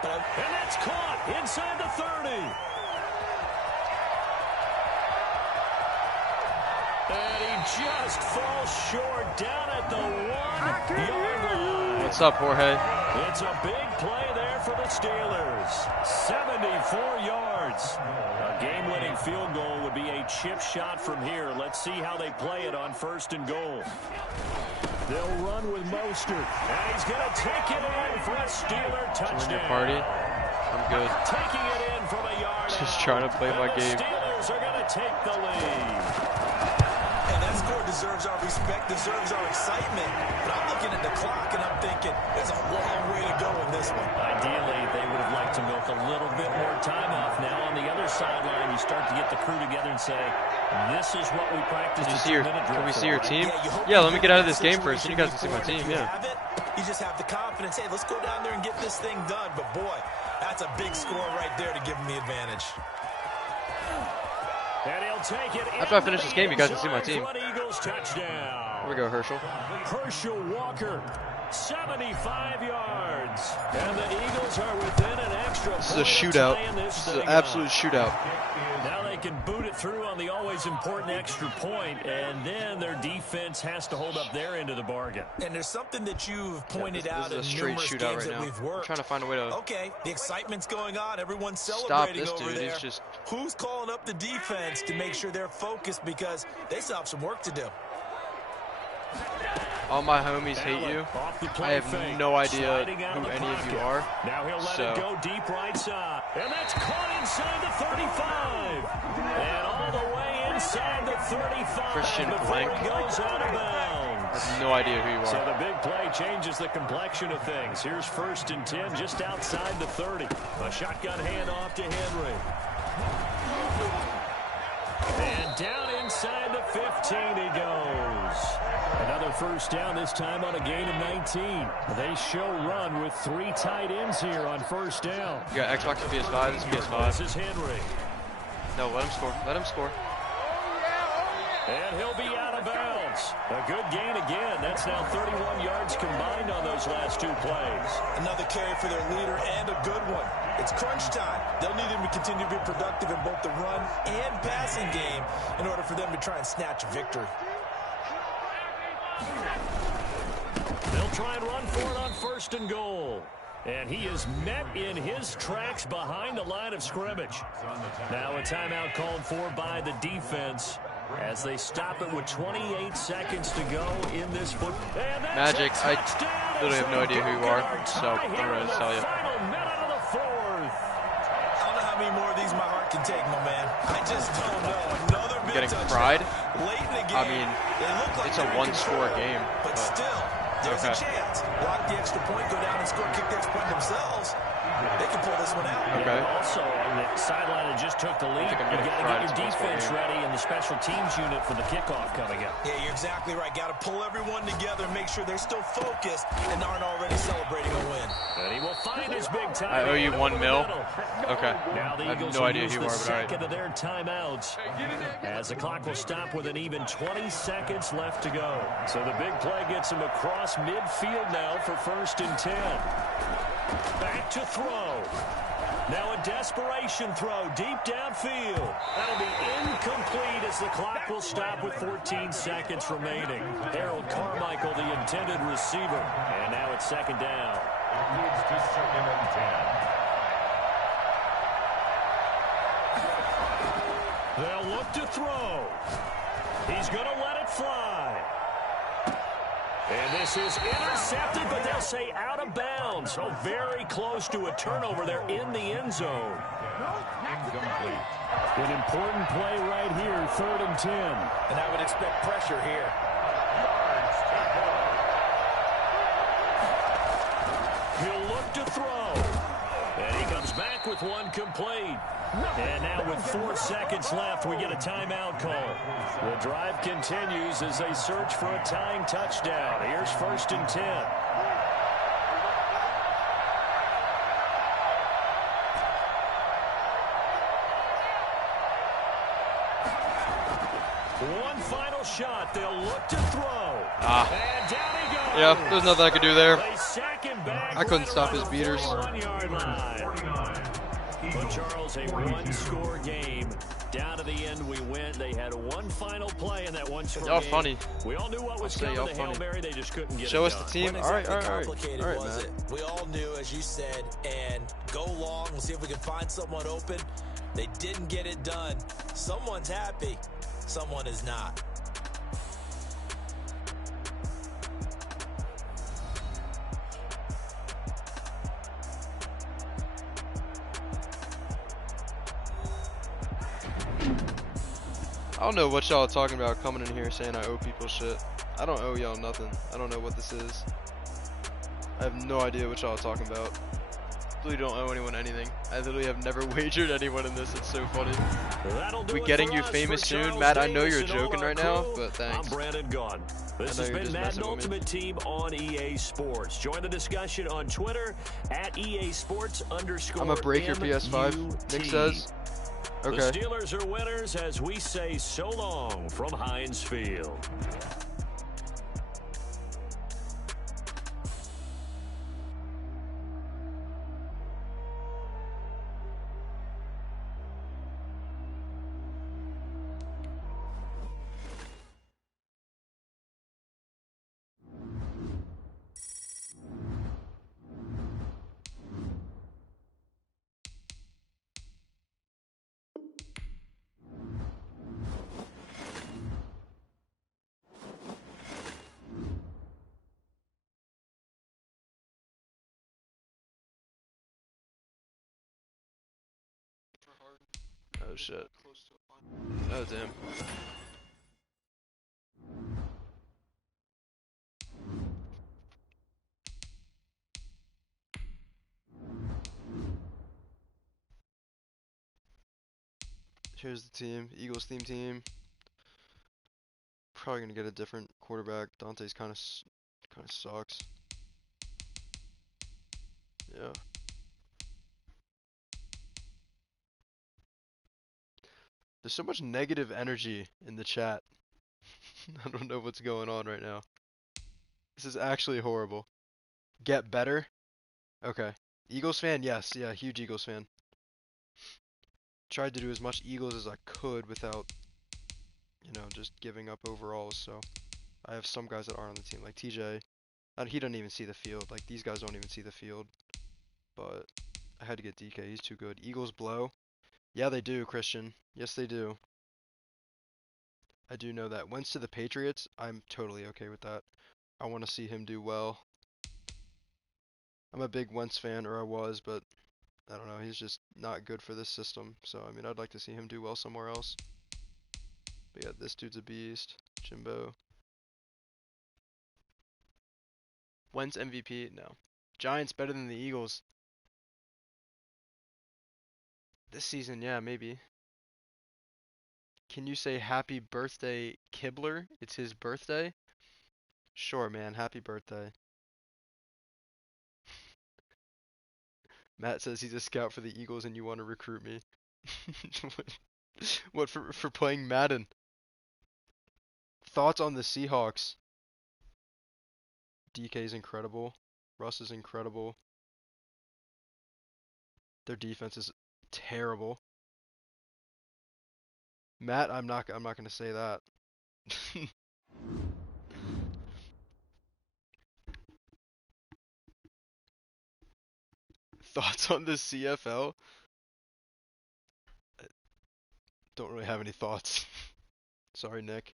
but and that's caught inside the 30. And he just falls short down at the 1-yard line. What's up, Jorge? It's a big play there for the Steelers. 74 yards. A game-winning field goal would be a chip shot from here. Let's see how they play it on 1st and goal. They'll run with Mostert. And he's going to take it in for a Steeler touchdown. Party? I'm good. Taking it in from a yard Just out. trying to play my And game. The Steelers are going to take the lead. and that score deserves our respect, deserves our excitement. But I'm looking at the clock and I'm thinking, there's a long way to go in this one. Ideally, they would have liked to milk a little bit more time off. Now on the other sideline, you start to get the crew together and say, this is what we practiced. Can we see your team? Yeah, Let me get out of this game first, and you guys can see my team. Yeah. You just have the confidence. Hey, let's go down there and get this thing done. But boy, that's a big score right there to give them the advantage. And he'll take it. After I finish this game, you guys can see my team. Eagles touchdown. Here we go, Herschel. Herschel Walker, 75 yards. And the Eagles are within an extra. This is a shootout. This is an absolute shootout. Now they can boot it through on the always important extra point, and then their defense has to hold up their end of the bargain. And there's something that you've pointed this out is a in straight numerous shootout games right that now. we've worked. I'm trying to find a way to Okay, the excitement's going on. Everyone's stop celebrating this over dude. there. He's just Who's calling up the defense to make sure they're focused because they still have some work to do? All my homies hate you. I have no idea who any of you are. Now he'll let it go deep right side. And that's caught inside the 35. And all the way inside the 35. Christian Blank. He goes out of bounds. I have no idea who you are. So the big play changes the complexion of things. Here's 1st and 10 just outside the 30. A shotgun handoff to Henry. And down inside the 15 he goes. Another 1st down, this time on a gain of 19. They show run with 3 tight ends here on 1st down. You got Xbox and PS5. This is PS5. This is Henry. No, let him score. Let him score. And he'll be out of bounds. A good gain again. That's now 31 yards combined on those last 2 plays. Another carry for their leader and a good one. It's crunch time. They'll need him to continue to be productive in both the run and passing game in order for them to try and snatch a victory. They'll try and run for it on 1st and goal. And he is met in his tracks behind the line of scrimmage. Now a timeout called for by the defense as they stop it with 28 seconds to go in this foot. Magic, I literally have no idea who you are, so I'm going to tell you. Final minute of the 4th. I don't know how many more of these my heart can take, my man. I just don't know. Another big Getting touchdown. fried? Late in the game. I mean, like it's a one-score game. But still, there's a chance. Block the extra point, go down and score, kick the extra point themselves. They can pull this one out. Okay. Also, on the sideline that just took the lead, you've got to get your defense ready and the special teams unit for the kickoff coming up. Yeah, you're exactly right. Got to pull everyone together and make sure they're still focused and aren't already celebrating a win. And he will find his big time. I owe you $1 million. Okay. Now the I have Eagles no idea use who you the are, but all right. second of their timeouts as the clock will stop with an even 20 seconds left to go. So the big play gets him across midfield now for 1st and 10. Back to throw. Now a desperation throw deep downfield. That'll be incomplete as the clock will stop with 14 seconds remaining. Harold Carmichael, the intended receiver. And now it's 2nd down. Moves to 2nd and 10. They'll look to throw. He's going to let it fly. And this is intercepted, but they'll say out of bounds. So very close to a turnover there in the end zone. Incomplete. An important play right here, 3rd and 10. And I would expect pressure here. He'll look to throw. And he comes back with one complete. And now with 4 seconds left, we get a timeout call. The drive continues as they search for a tying touchdown. Here's 1st and 10. One final shot. They'll look to throw. And down he goes. Yeah, there's nothing I could do there. They sack him back I couldn't right stop around his the beaters. 41-yard line. But Charles, a one-score game. Down to the end we went. They had one final play in that one-score game. Y'all funny. We all knew what was coming. The Hail Mary, they just couldn't get Show it us done. the team. What All right, exactly all right, complicated all right, was man. it? We all knew, as you said, and go long and see if we can find someone open. They didn't get it done. Someone's happy. Someone is not. I don't know what y'all are talking about coming in here saying I owe people shit. I don't owe y'all nothing. I don't know what this is. I have no idea what y'all are talking about. Literally don't owe anyone anything. I literally have never wagered anyone in this. It's so funny. We getting you famous soon? Matt, I know you're joking right now, but thanks. I'm Brandon Gunn. This has been Madden Ultimate Team on EA Sports. Join the discussion on Twitter at EA Sports _ I'm gonna break your PS5, Nick says. Okay. The Steelers are winners as we say so long from Heinz Field. Oh shit. Oh damn. Here's the team, Eagles theme team. Probably gonna get a different quarterback. Dante's kind of sucks. Yeah. There's so much negative energy in the chat. I don't know what's going on right now. This is actually horrible. Get better? Okay. Eagles fan? Yes. Yeah, huge Eagles fan. Tried to do as much Eagles as I could without, just giving up overalls. So I have some guys that aren't on the team, like TJ. He doesn't even see the field. Like, these guys don't even see the field. But I had to get DK. He's too good. Eagles blow. Yeah, they do, Christian. Yes, they do. I do know that. Wentz to the Patriots, I'm totally okay with that. I want to see him do well. I'm a big Wentz fan, or I was, but I don't know. He's just not good for this system. So, I mean, I'd like to see him do well somewhere else. But yeah, this dude's a beast. Jimbo. Wentz MVP? No. Giants better than the Eagles. This season, yeah, maybe. Can you say happy birthday, Kibler? It's his birthday? Sure, man. Happy birthday. Matt says he's a scout for the Eagles and you want to recruit me. What, for playing Madden? Thoughts on the Seahawks? DK's incredible. Russ is incredible. Their defense is terrible. Matt, I'm not gonna say that. Thoughts on the CFL? Don't really have any thoughts. Sorry, Nick.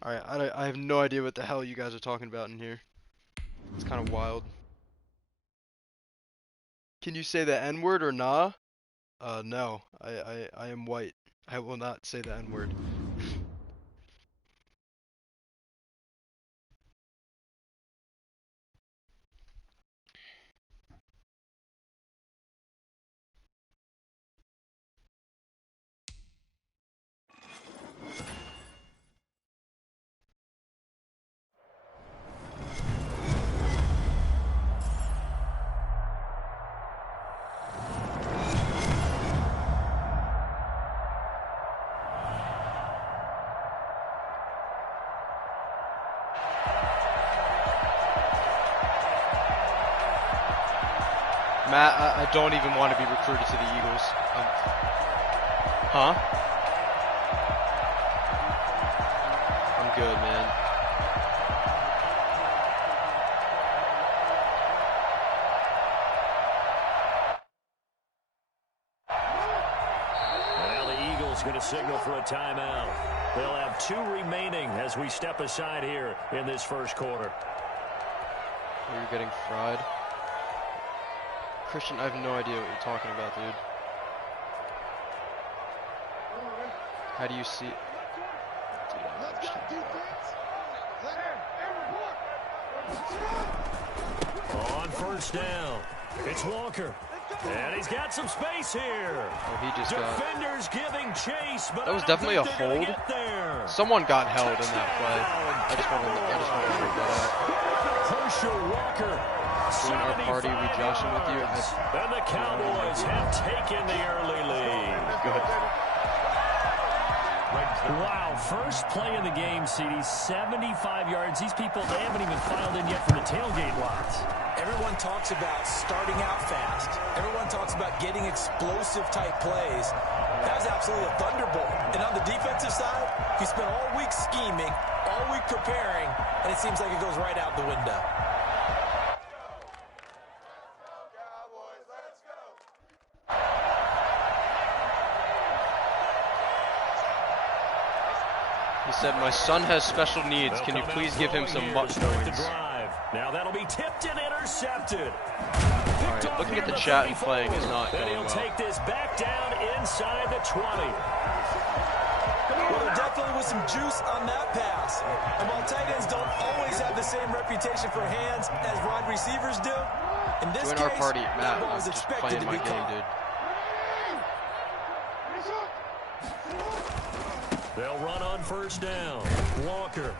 Alright, I have no idea what the hell you guys are talking about in here. It's kind of wild. Can you say the N-word or nah? No. I am white. I will not say the N-word. Matt, I don't even want to be recruited to the Eagles. Huh? I'm good, man. Well, the Eagles going to signal for a timeout. They'll have 2 remaining as we step aside here in this first quarter. You're getting fried. Christian, I have no idea what you're talking about, dude. How do you see it? Dude, I don't understand. On first down, it's Walker. And he's got some space here. Oh, he just Defenders giving chase, but that was definitely a hold. Someone got held in that play. I just want to break that out. Herschel Walker. Doing our party, we joshing with you. And the Cowboys have taken the early lead. Good. Wow, first play of the game, CD, 75 yards. These people, they haven't even filed in yet for the tailgate lots. Everyone talks about starting out fast. Everyone talks about getting explosive-type plays. That was absolutely a thunderbolt. And on the defensive side, you spent all week scheming, all week preparing, and it seems like it goes right out the window. He said, my son has special needs. Can you please give him some butt points? Now that'll be tipped and intercepted. All right, looking at the chat and playing is not going well. He'll take this back down inside the 20. Well, there definitely was some juice on that pass. And while tight ends don't always have the same reputation for hands as wide receivers do, in this case, our party, Matt. that ball I'm was just expected playing to be my game, caught. dude. They'll run on first down. Walker.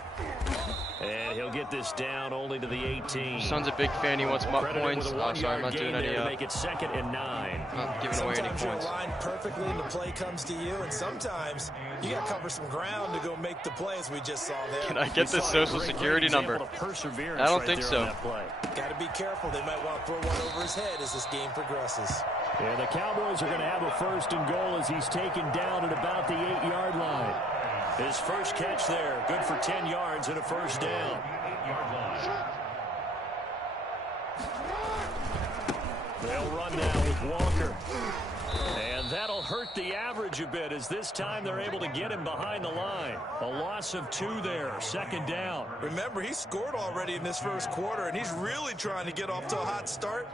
And he'll get this down only to the 18. Son's a big fan. He wants mutt points. Oh, sorry, I'm not doing any. Make it 2nd and 9. Not giving away any Sometimes points. you're aligned perfectly and the play comes to you, and sometimes you got to cover some ground to go make the plays we just saw there. Can I get this social security number? I don't think so. Got to be careful. They might want to throw one over his head as this game progresses. Yeah, the Cowboys are going to have a 1st and goal as he's taken down at about the 8-yard line. His first catch there, good for 10 yards and a 1st down. They'll run now with Walker. And that'll hurt the average a bit as this time they're able to get him behind the line. A loss of 2 there, 2nd down. Remember, he scored already in this first quarter, and he's really trying to get off to a hot start.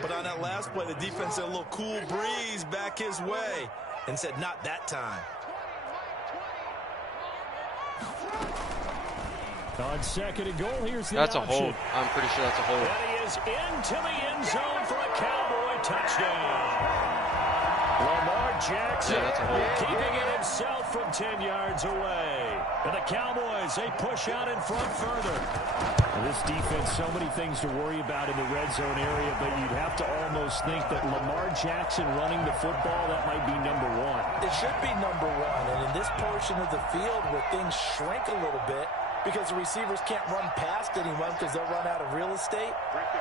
But on that last play, the defense had a little cool breeze back his way and said, not that time. On 2nd and goal, here's the That's option. a hold. I'm pretty sure that's a hold. And he is into the end zone for a Cowboy touchdown. Lamar Jackson keeping it himself from 10 yards away. And the Cowboys, they push out in front further. This defense, so many things to worry about in the red zone area, but you'd have to almost think that Lamar Jackson running the football, that might be number 1. It should be number 1, and in this portion of the field where things shrink a little bit, because the receivers can't run past anyone because they'll run out of real estate,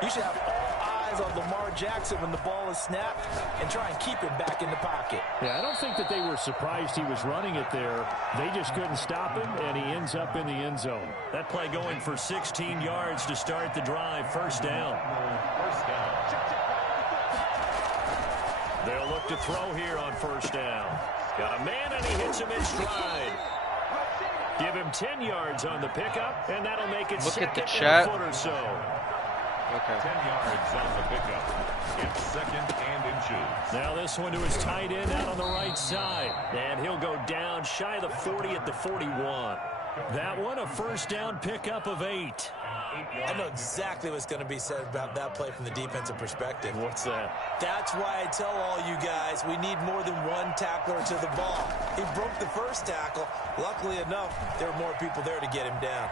you should have all eyes on Lamar Jackson when the ball is snapped and try and keep him back in the pocket. Yeah, I don't think that they were surprised he was running it there. They just couldn't stop him, and he ends up in the end zone. That play going for 16 yards to start the drive, 1st down. They'll look to throw here on 1st down. Got a man, and he hits him in stride. Give him 10 yards on the pickup, and that'll make it Look at the 2nd chat. and a foot or so. Okay. 10 yards on the pickup. It's 2nd and inches. Now this one to his tight end out on the right side. And he'll go down shy of the 40 at the 41. That one, a 1st down pickup of 8. I know exactly what's going to be said about that play from the defensive perspective. What's that? That's why I tell all you guys we need more than one tackler to the ball. He broke the first tackle. Luckily enough, there were more people there to get him down.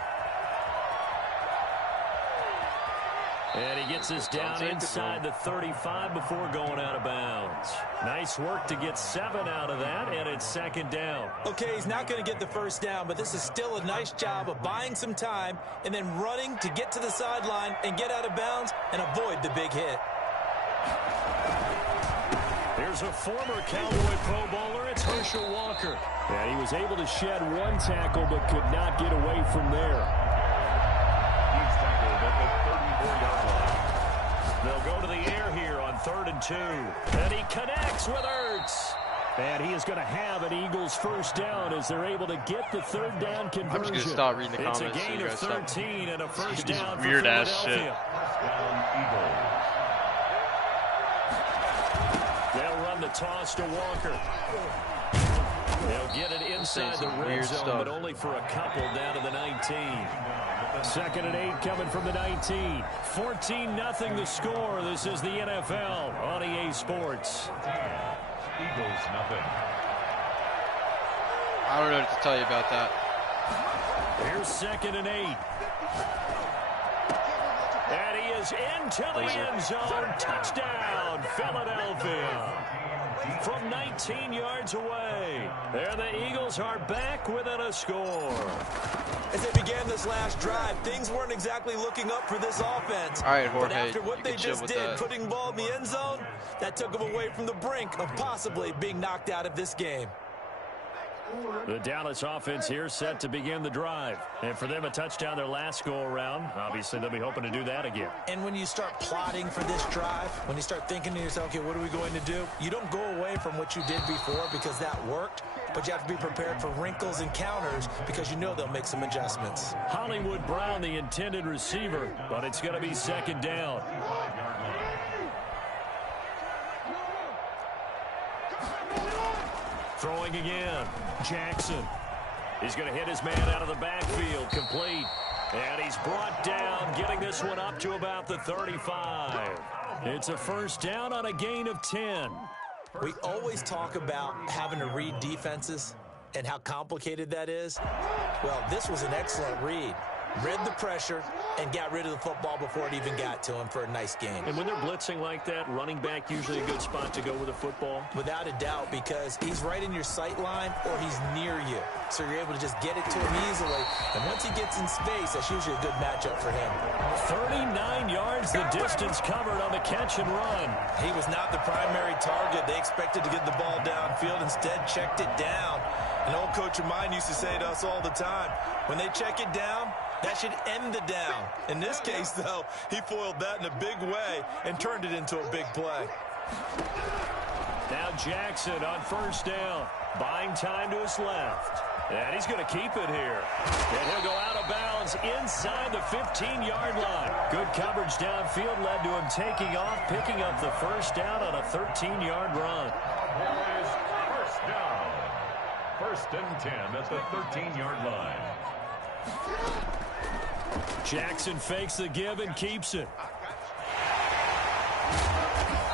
And he gets us down inside the 35 before going out of bounds. Nice work to get 7 out of that, and it's 2nd down. Okay, he's not going to get the 1st down, but this is still a nice job of buying some time and then running to get to the sideline and get out of bounds and avoid the big hit. Here's a former Cowboy Pro Bowler. It's Herschel Walker. And he was able to shed 1 tackle but could not get away from there. He's tackled at the 34-yard line. They'll go to the air here on 3rd and 2. And he connects with Ertz. And he is going to have an Eagles 1st down as they're able to get the 3rd down conversion. I'm just going to stop reading the comments. It's a gain of 13 and a 1st down for weird ass shit. Touchdown, Eagles. They'll run the toss to Walker. They'll get it inside the red zone, but only for a couple down to the 19. 2nd and 8 coming from the 19. 14-0 the score. This is the NFL on EA Sports. Eagles, nothing. I don't know what to tell you about that. Here's 2nd and 8. And he is into the end zone. Touchdown, Philadelphia. from 19 yards away. There the Eagles are back within a score. As they began this last drive, things weren't exactly looking up for this offense. All right, Jorge, but after what they just did, that. putting the ball in the end zone, that took them away from the brink of possibly being knocked out of this game. The Dallas offense here set to begin the drive. And for them, a touchdown their last go-around. Obviously, they'll be hoping to do that again. And when you start plotting for this drive, when you start thinking to yourself, okay, what are we going to do? You don't go away from what you did before because that worked, but you have to be prepared for wrinkles and counters because you know they'll make some adjustments. Hollywood Brown, the intended receiver, but it's going to be second down. Throwing again. Jackson. He's going to hit his man out of the backfield. Complete. And he's brought down, getting this one up to about the 35. It's a first down on a gain of 10. We always talk about having to read defenses and how complicated that is. Well, this was an excellent read. Read the pressure and got rid of the football before it even got to him for a nice game. And when they're blitzing like that, running back usually a good spot to go with the football? Without a doubt, because he's right in your sight line or he's near you. So you're able to just get it to him easily. And once he gets in space, that's usually a good matchup for him. 39 yards the distance covered on the catch and run. He was not the primary target. They expected to get the ball downfield. Instead, checked it down. An old coach of mine used to say to us all the time, when they check it down, that should end the down. In this case, though, he foiled that in a big way and turned it into a big play. Now Jackson on first down, buying time to his left. And he's going to keep it here. And he'll go out of bounds inside the 15-yard line. Good coverage downfield led to him taking off, picking up the first down on a 13-yard run. First down. First and 10 at the 13-yard line. Jackson fakes the give and keeps it.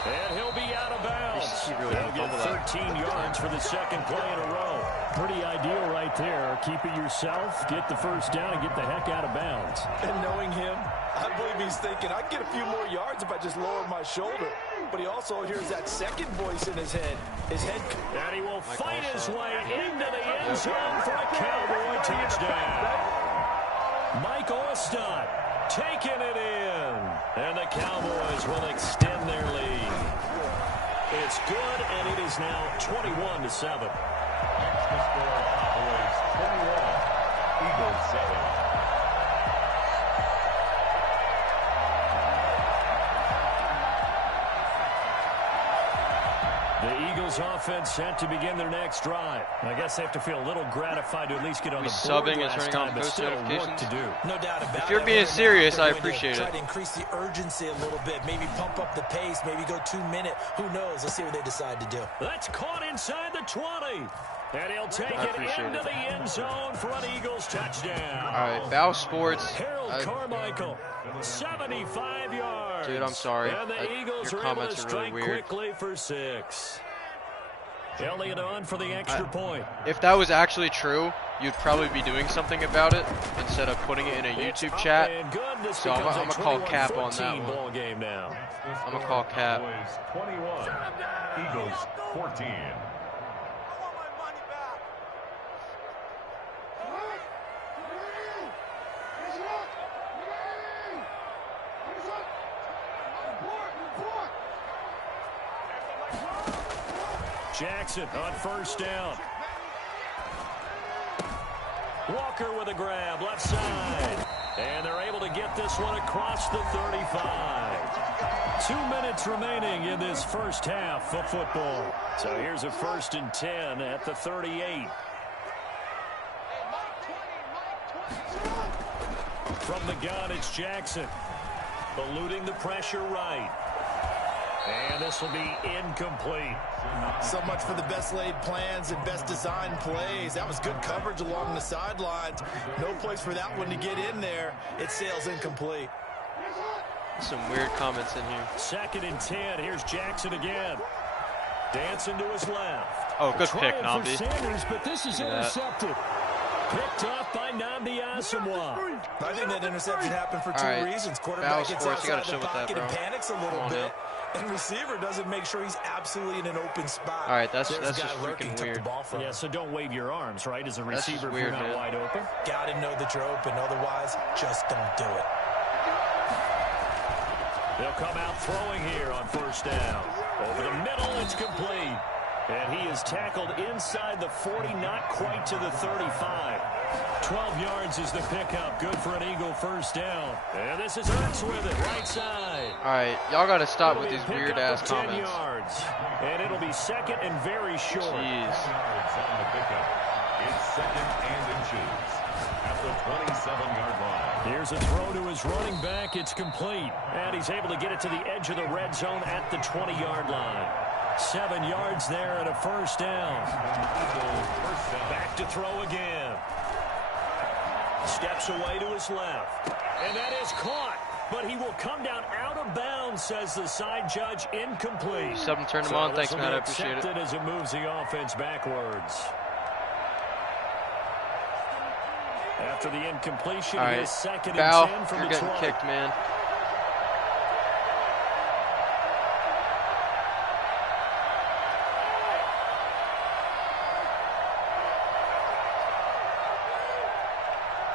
And he'll be out of bounds. He'll get 13 yards for the second play in a row. Pretty ideal right there. Keep it yourself, get the first down, and get the heck out of bounds. And knowing him, I believe he's thinking, I can get a few more yards if I just lower my shoulder. But he also hears that second voice in his head. And he will fight his way into the end zone for a Cowboy touchdown. Mike Ostad taking it in. And the Cowboys will extend their lead. It's good, and it is now 21-7. Next to score, Cowboys 21, Eagles 7. The Eagles offense set to begin their next drive. I guess they have to feel a little gratified to at least get on the board subbing and last turning time, on but post still notifications? work to do. No doubt about it. If you're being serious, I appreciate it. Try to increase the urgency a little bit. Maybe pump up the pace. Maybe go 2 minute. Who knows? Let's see what they decide to do. That's caught inside the 20. And he'll take it into the end zone for an Eagles touchdown. All right, Bow Sports. Harold Carmichael, 75 yards. Dude, I'm sorry. And the Eagles your are able comments to are strike really weird. quickly for 6. Elliott on for the extra point. If that was actually true, you'd probably be doing something about it instead of putting it in a YouTube chat. So I'm going to call cap on that one. Ball game now. I'm going to call cap. Cowboys 21, Eagles 14. Jackson on first down. Walker with a grab, left side. And they're able to get this one across the 35. 2 minutes remaining in this first half of football. So here's a 1st and 10 at the 38. From the gun, it's Jackson. Eluding the pressure right. And this will be incomplete. So much for the best laid plans and best designed plays. That was good coverage along the sidelines. No place for that one to get in there. It sails incomplete. Some weird comments in here. 2nd and 10. Here's Jackson again. Dancing to his left. Oh, good pick, Trying Namdi. for Sanders, but this is intercepted. Picked off by Nnamdi Asomugha. I think that interception happened for two reasons. Quarterback gets Sports, you gotta outside chill the with that, pocket bro. and panics a little bit. And receiver doesn't make sure he's absolutely in an open spot. All right, that's just freaking weird. Yeah, so don't wave your arms, right? As a receiver, if you're not wide open. Got to know that you're open. Otherwise, just don't do it. They'll come out throwing here on first down. Over the middle, it's complete. And he is tackled inside the 40, not quite to the 35. 12 yards is the pickup. Good for an Eagle first down. And this is Ertz with it, right side. All right, y'all got to stop with these weird-ass comments. 10 yards. And it'll be second and very short. Jeez. On the pickup. It's second and inches at the 27-yard line. Here's a throw to his running back. It's complete. And he's able to get it to the edge of the red zone at the 20-yard line. 7 yards there and a first down. Back to throw again. Steps away to his left. And that is caught. But he will come down out of bounds, says the side judge. Incomplete. Something turned him on. Thanks, Matt. I appreciate it. As it moves the offense backwards. After the incompletion, all right. He's second Val, and 10 from you're the getting 20. kicked, man.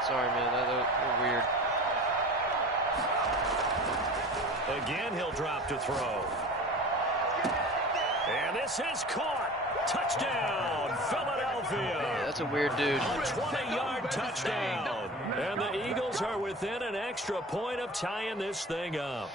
Sorry, man. That weird. Again, he'll drop to throw. And this is caught. Touchdown, Philadelphia. Yeah, that's a weird dude. A 20-yard touchdown. And the Eagles are within an extra point of tying this thing up.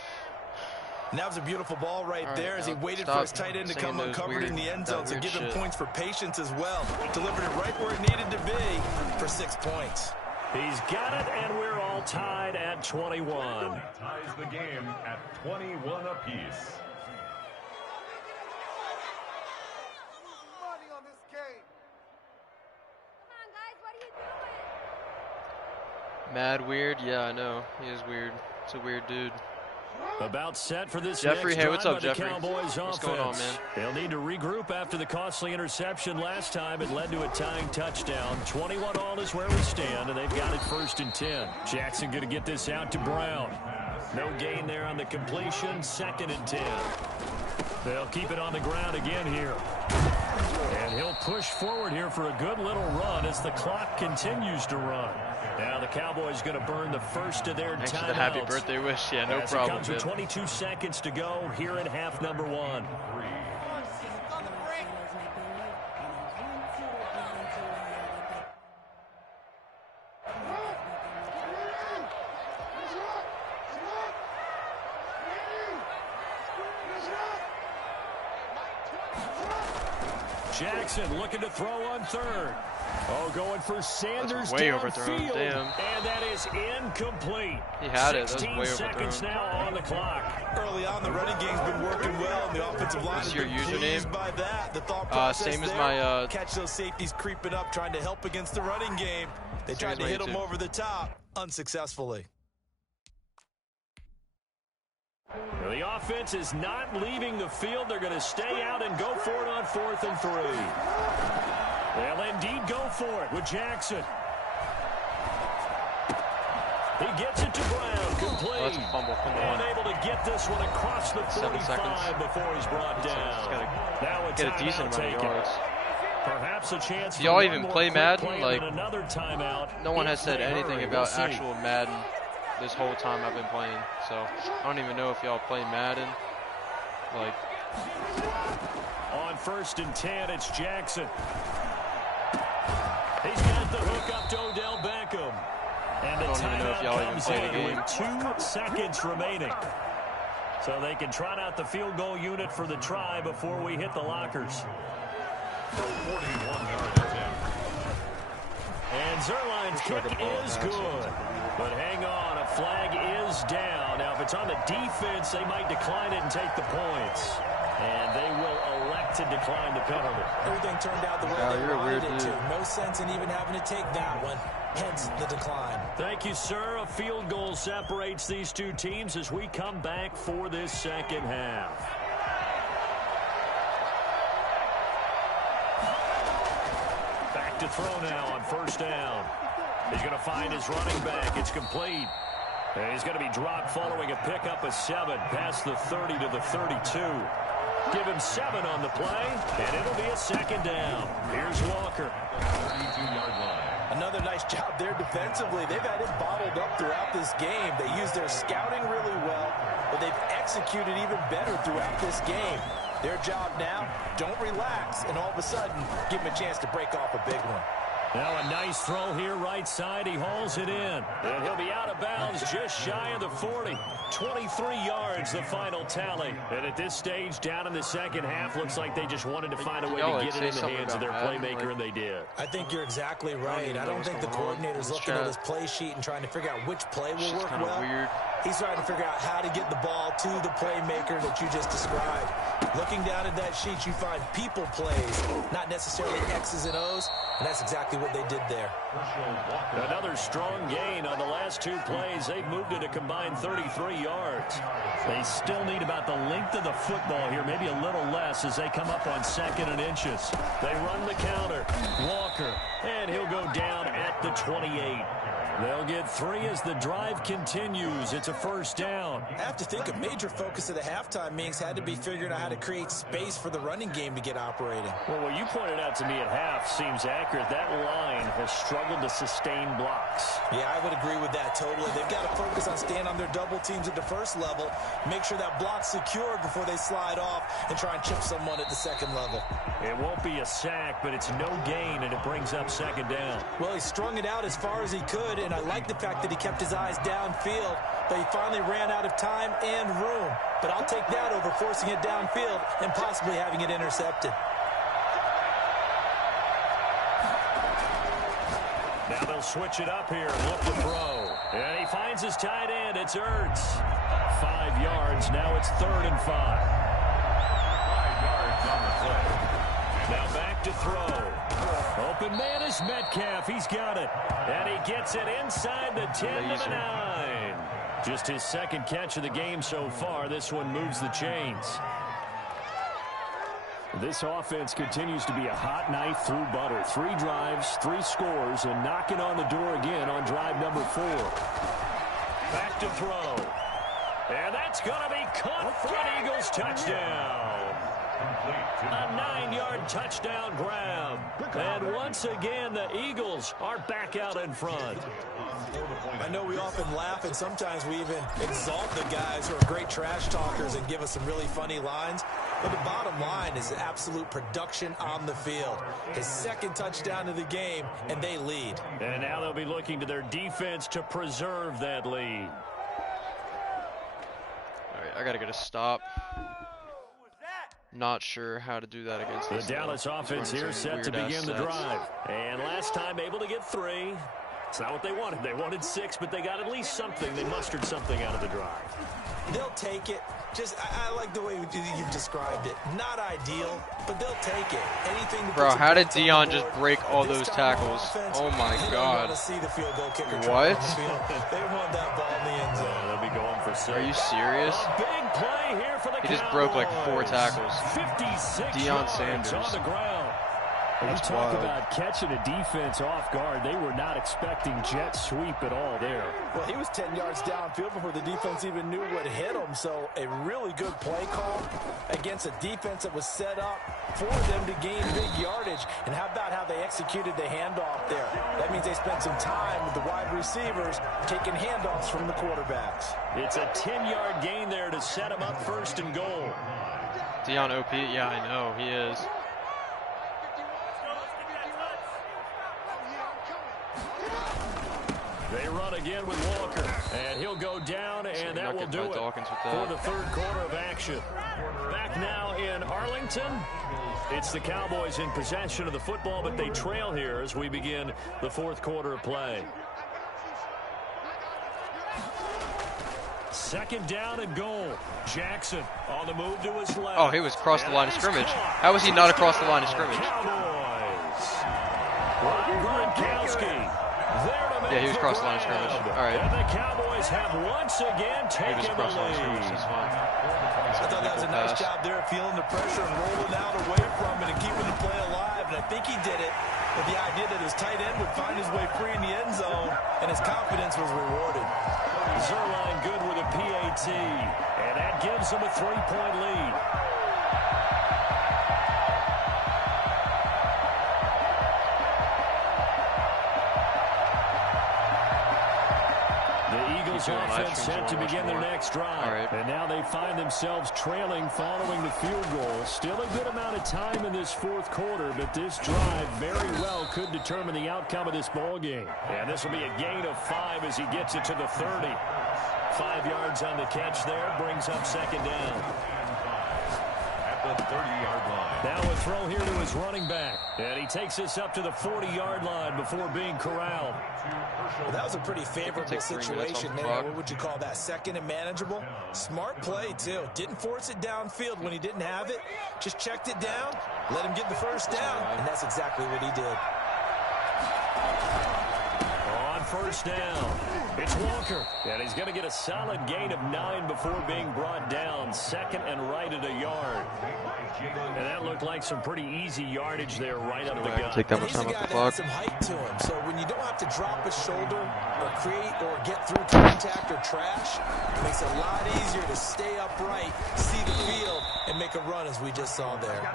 And that was a beautiful ball right there as he waited for his tight end to come uncovered in the end zone to give him points for patience as well. Delivered it right where it needed to be for 6 points. He's got it, and we're all tied at 21. That ties the game at 21 apiece. Money on this game. Come on, guys, what are you doing? Mad weird? Yeah, I know. He is weird. It's a weird dude. About set for this Jeffrey, next hey, what's up, drive by Jeffrey? the Cowboys What's offense. going on, man? They'll need to regroup after the costly interception last time. It led to a tying touchdown. 21 all is where we stand, and they've got it first and 10. Jackson going to get this out to Brown. No gain there on the completion. Second and 10. They'll keep it on the ground again here. And he'll push forward here for a good little run as the clock continues to run. Now the Cowboys going to burn the first of their Thanks for timeouts. the happy birthday wish. Yeah, no problem. It comes with 22 seconds to go here in half number 1. Jackson looking to throw on third. Oh, going for Sanders way downfield. overthrown. Damn. And that is incomplete. He had it. That was 16 way seconds overthrown. now on the clock. Early on, the running game's been working well, and the offensive line What's has your been username? pleased by that. The thought process same as there, my, catch those safeties creeping up, trying to help against the running game. They tried to hit them over the top, unsuccessfully. Well, the offense is not leaving the field. They're going to stay out and go for it on 4th and 3. They'll indeed go for it with Jackson. He gets it to Brown, complete. Oh, that's a fumble. Come on. And able to get this one across the 45 before he's brought down. Now it's Get a decent amount of yards. Perhaps a chance. Do y'all even play Madden? Like, another timeout. no one has said anything about actual Madden this whole time I've been playing. So I don't even know if y'all play Madden. Like, on 1st and 10, it's Jackson. He's got the hook up to Odell Beckham. And the I don't even know if y'all even comes play the in game. with 2 seconds remaining. So they can trot out the field goal unit for the try before we hit the lockers. 41-yard attempt. And Zerline's kick is good. But hang on, a flag is down. Now, if it's on the defense, they might decline it and take the points. And they will elect to decline the penalty. Everything turned out the way they wanted it to. No sense in even having to take that one. Hence the decline. Thank you, sir. A field goal separates these two teams as we come back for this second half. Back to throw now on 1st down. He's going to find his running back. It's complete. And he's going to be dropped following a pickup of 7 past the 30 to the 32. Give him 7 on the play, and it'll be a second down. Here's Walker. 32-yard line. Another nice job there defensively. They've had him bottled up throughout this game. They used their scouting really well, but they've executed even better throughout this game. Their job now, don't relax, and all of a sudden, give him a chance to break off a big one. Now a nice throw here right side. He hauls it in. And he'll be out of bounds just shy of the 40. 23 yards, the final tally. And at this stage, down in the second half, looks like they just wanted to find a way to get it in the hands of their playmaker, and they did. I think you're exactly right. I don't think the coordinator's looking at his play sheet and trying to figure out which play will work well. Weird. He's trying to figure out how to get the ball to the playmaker that you just described. Looking down at that sheet, you find people plays, not necessarily X's and O's, and that's exactly what they did there. Another strong gain on the last 2 plays. They've moved it a combined 33 yards. They still need about the length of the football here, maybe a little less as they come up on 2nd and inches. They run the counter. Walker, and he'll go down at the 28. They'll get 3 as the drive continues. It's a first down. I have to think a major focus of the halftime meetings had to be figuring out how to create space for the running game to get operating. Well, what you pointed out to me at half seems accurate. That line has struggled to sustain blocks. Yeah, I would agree with that totally. They've got to focus on staying on their double teams at the first level, make sure that block's secured before they slide off and try and chip someone at the second level. It won't be a sack, but it's no gain, and it brings up second down. Well, he strung it out as far as he could, and I like the fact that he kept his eyes downfield, but he finally ran out of time and room. But I'll take that over forcing it downfield and possibly having it intercepted. Now they'll switch it up here and look to throw. And he finds his tight end. It's Ertz. 5 yards. Now it's 3rd and 5. 5 yards on the play. Now back to throw. Open man is Metcalf. He's got it. And he gets it inside the 10 to the 9. Just his 2nd catch of the game so far. This one moves the chains. This offense continues to be a hot knife through butter. 3 drives, 3 scores, and knocking on the door again on drive number 4. Back to throw. And that's going to be caught for an Eagles touchdown. A 9-yard touchdown grab. And once again, the Eagles are back out in front. I know we often laugh, and sometimes we even exalt the guys who are great trash talkers and give us some really funny lines. But the bottom line is absolute production on the field. His 2nd touchdown of the game, and they lead. And now they'll be looking to their defense to preserve that lead. All right, I got to get a stop. Not sure how to do that against the Dallas offense here set to begin the drive. And last time able to get 3. It's not what they wanted. They wanted 6, but they got at least something. They mustered something out of the drive. They'll take it. Just, I like the way you've described it. Not ideal, but they'll take it. Anything. Bro, how did Dion just break all those tackles? Oh my God. What? They want that ball in the end zone. They'll be going for 6. Are you serious? Big play here for the He just broke like 4 tackles. 56 Deion Sanders on the ground. You talk about catching a defense off guard. They were not expecting jet sweep at all there. Well, he was 10 yards downfield before the defense even knew what hit him. So a really good play call against a defense that was set up for them to gain big yardage. And how about how they executed the handoff there? That means they spent some time with the wide receivers taking handoffs from the quarterbacks. It's a 10-yard gain there to set him up 1st and goal. Dion OP, yeah, I know, he is. They run again with Walker, and he'll go down, and that will do it for the 3rd quarter of action. Back now in Arlington, it's the Cowboys in possession of the football, but they trail here as we begin the 4th quarter of play. 2nd down and goal. Jackson on the move to his left. Oh, he was across the line of scrimmage. How was he not across the line of scrimmage? Yeah, he was across the line of scrimmage. All right. And the Cowboys have once again taken the lead. I thought that was a nice job there, feeling the pressure and rolling out away from it and keeping the play alive. And I think he did it with the idea that his tight end would find his way free in the end zone, and his confidence was rewarded. Zerline good with a PAT, and that gives him a 3-point lead. Offense set to begin their next drive. Right. And now they find themselves trailing following the field goal. Still a good amount of time in this fourth quarter, but this drive very well could determine the outcome of this ball game. And this will be a gain of 5 as he gets it to the 30. 5 yards on the catch there, brings up second down. At the 30-yard line. Now a throw here to his running back. And he takes this up to the 40-yard line before being corralled. Well, that was a pretty favorable situation there. What would you call that? Second and manageable? Smart play, too. Didn't force it downfield when he didn't have it. Just checked it down, let him get the first down, and that's exactly what he did. On first down, it's Walker. And he's going to get a solid gain of 9 before being brought down. Second and right at a yard. And that looked like some pretty easy yardage there right up the gut. Take that much time off the clock. Some height to him, so when you don't have to drop a shoulder or create or get through contact or trash, it makes it a lot easier to stay upright, see the field, and make a run as we just saw there.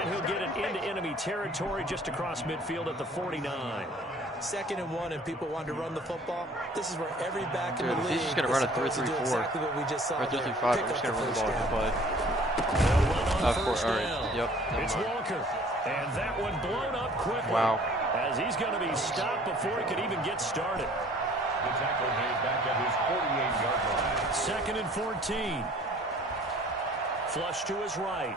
And he'll get it into enemy territory just across midfield at the 49. 2nd and 1, and people want to run the football. This is where every back in the league he's just going to run a 3-3-4. Exactly what we just saw. Or 3-3-5. I'm just going to run the ball with the Yep. It's Walker. And that one blown up quickly. Wow. As he's going to be stopped before he could even get started. The tackle made back at his 48-yard line. 2nd and 14. Flush to his right.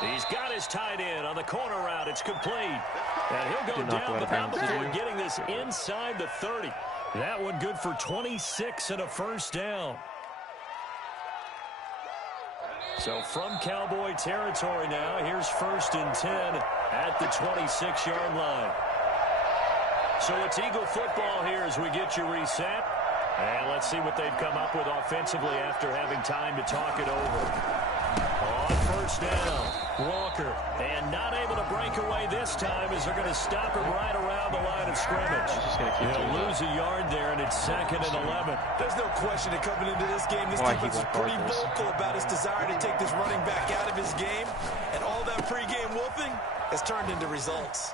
He's got his tight end on the corner route. It's complete. And he'll go down, but not before getting this inside the 30. That one good for 26 and a first down. So from Cowboy territory now, here's 1st and 10 at the 26-yard line. So it's Eagle football here as we get you reset. And let's see what they've come up with offensively after having time to talk it over. On first down, Walker. And not able to break away this time as they're going to stop him right around the line of scrimmage. He'll lose a yard there, and it's 2nd and 11. There's no question that coming into this game, this defense is pretty vocal about his desire to take this running back out of his game. And all that pregame wolfing has turned into results.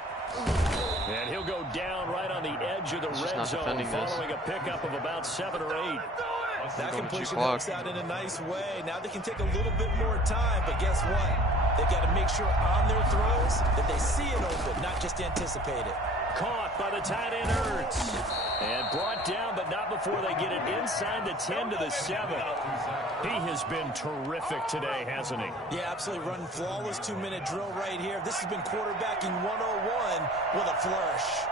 And he'll go down right on the edge of the red zone following a pickup of about 7 or 8. That completion works out in a nice way. Now they can take a little bit more time, but guess what? They've got to make sure on their throws that they see it open, not just anticipate it. Caught by the tight end Ertz. And brought down, but not before they get it inside the 10 to the 7. He has been terrific today, hasn't he? Yeah, absolutely. Running flawless 2-minute drill right here. This has been quarterbacking 101 with a flourish.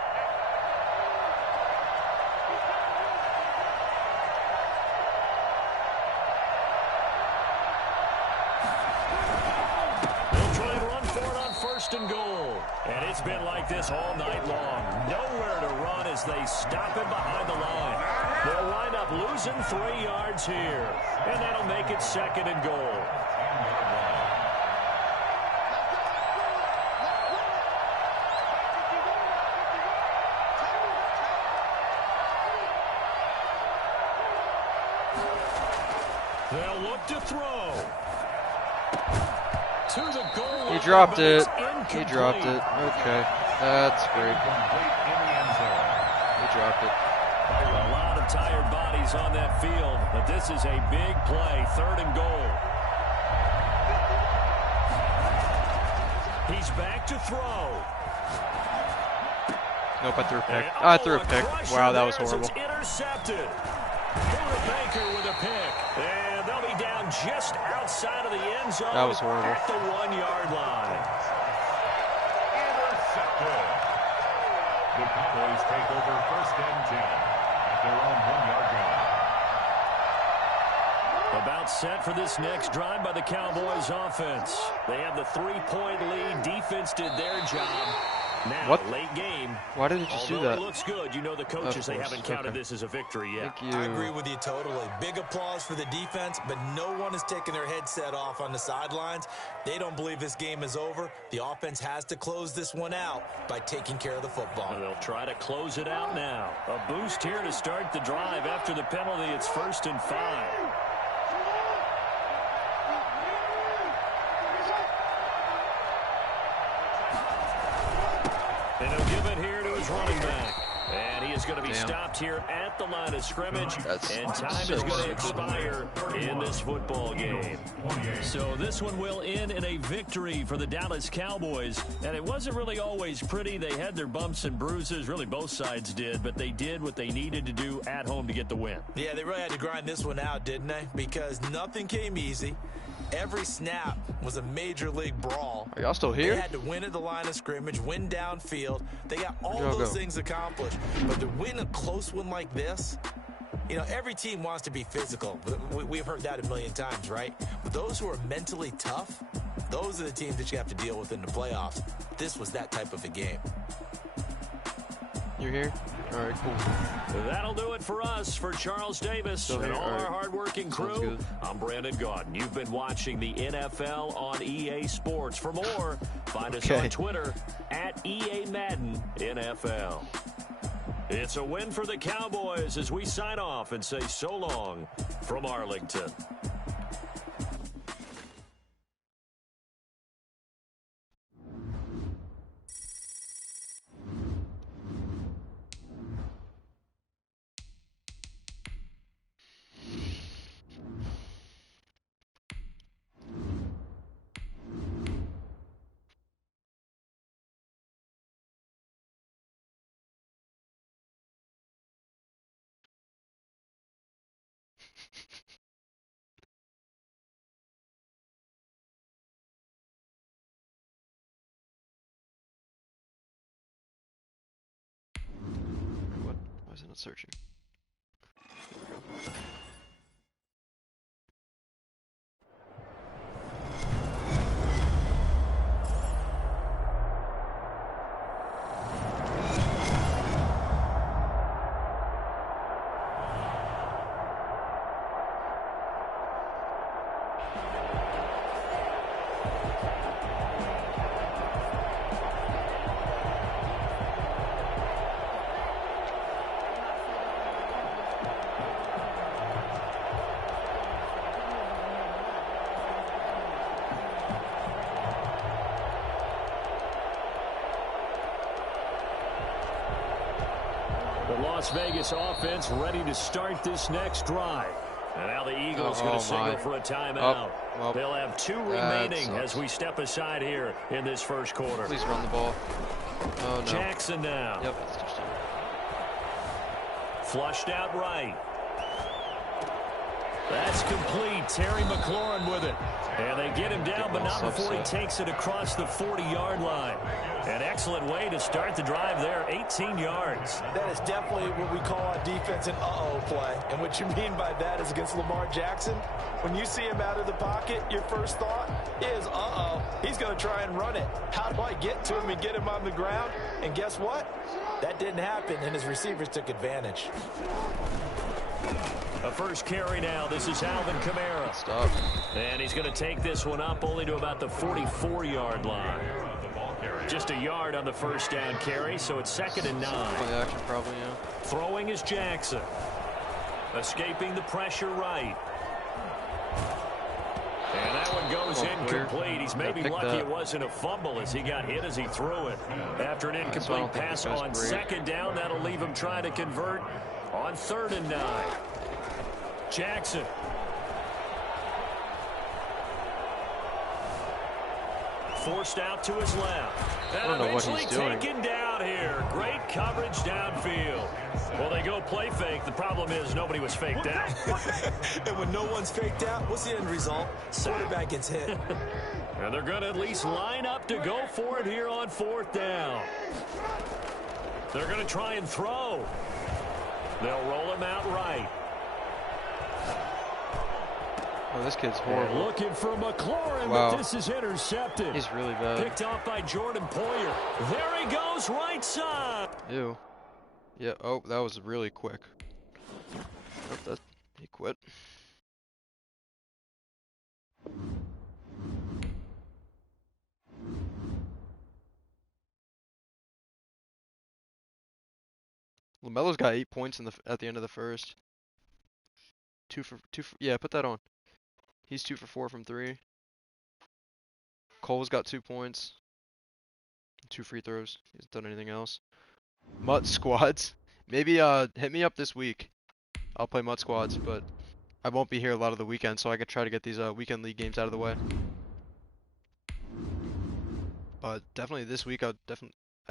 And goal. And it's been like this all night long. Nowhere to run as they stop him behind the line. They'll wind up losing 3 yards here. And that'll make it 2nd and goal. They'll look to throw. To the goal line. He dropped it. He dropped it. Okay. That's great. He dropped it. A lot of tired bodies on that field, but this is a big play. 3rd and goal. He's back to throw. Nope, I threw a pick. I threw a pick. Wow, that was horrible. It's intercepted. Buda Baker with a pick. And they'll be down just outside of the end zone. That was horrible. At the 1-yard line. Intercepted. The Cowboys take over 1st and 10 at their own 1-yard line. About set for this next drive by the Cowboys offense. They have the 3-point lead. Defense did their job. Now, what? late game. Why did it just do that? It looks good. You know the coaches, they haven't counted this as a victory yet. Thank you. I agree with you totally. Big applause for the defense, but no one is taking their headset off on the sidelines. They don't believe this game is over. The offense has to close this one out by taking care of the football. They'll try to close it out now. A boost here to start the drive. After the penalty, it's 1st and 5. And he'll give it here to his running back. And he is going to be stopped here at the line of scrimmage. And time is going to expire in this football game. So this one will end in a victory for the Dallas Cowboys. And it wasn't really always pretty. They had their bumps and bruises. Really, both sides did. But they did what they needed to do at home to get the win. Yeah, they really had to grind this one out, didn't they? Because nothing came easy. Every snap was a major league brawl. Are y'all still here? They had to win at the line of scrimmage, win downfield. They got all those things accomplished. But to win a close one like this, you know, every team wants to be physical. We've heard that a million times, right? But those who are mentally tough, those are the teams that you have to deal with in the playoffs. This was that type of a game. You're here? All right, cool. That'll do it for us. For Charles Davis and all our hardworking crew, I'm Brandon Gaudin. You've been watching the NFL on EA Sports. For more, find us on Twitter at EA Madden NFL. It's a win for the Cowboys as we sign off and say so long from Arlington. What? Why is it not searching? The Las Vegas offense ready to start this next drive. And now the Eagles going to signal for a timeout. They'll have 2 remaining as we step aside here in this first quarter. Please run the ball. Oh, no. Jackson now. Yep, that's touchdown. Flushed out right. That's complete. Terry McLaurin with it. And they get him down, but not before he takes it across the 40-yard line. An excellent way to start the drive there, 18 yards. That is definitely what we call on defense an uh-oh play. And what you mean by that is against Lamar Jackson, when you see him out of the pocket, your first thought is, uh-oh, he's going to try and run it. How do I get to him and get him on the ground? And guess what? That didn't happen, and his receivers took advantage. A first carry now. This is Alvin Kamara. Stop. And he's going to take this one up only to about the 44-yard line. Just a yard on the first down carry, so it's 2nd and 9. Play action probably, yeah. Throwing is Jackson. Escaping the pressure right. And that one goes incomplete. He's maybe lucky it wasn't a fumble as he got hit as he threw it. After an incomplete pass on 2nd down, that'll leave him trying to convert on 3rd and 9. Jackson. Forced out to his left. I don't know what he's doing. Taken down here. Great coverage downfield. Well, they go play fake. The problem is nobody was faked out. And when no one's faked out, what's the end result? Quarterback gets hit. And they're going to at least line up to go for it here on 4th down. They're going to try and throw. They'll roll him out right. Oh, this kid's horrible. And looking for McLaurin, wow. but this is intercepted. He's really bad. Picked off by Jordan Poyer. There he goes, right side. Ew. Yeah, oh, that was really quick. Oh, he quit. LaMelo's got 8 points at the end of the first. Yeah, put that on. He's 2 for 4 from 3. Cole's got 2 points. 2 free throws. He hasn't done anything else. Mutt squads. Maybe hit me up this week. I'll play Mutt squads, but I won't be here a lot of the weekend, so I could try to get these weekend league games out of the way. But definitely this week I'd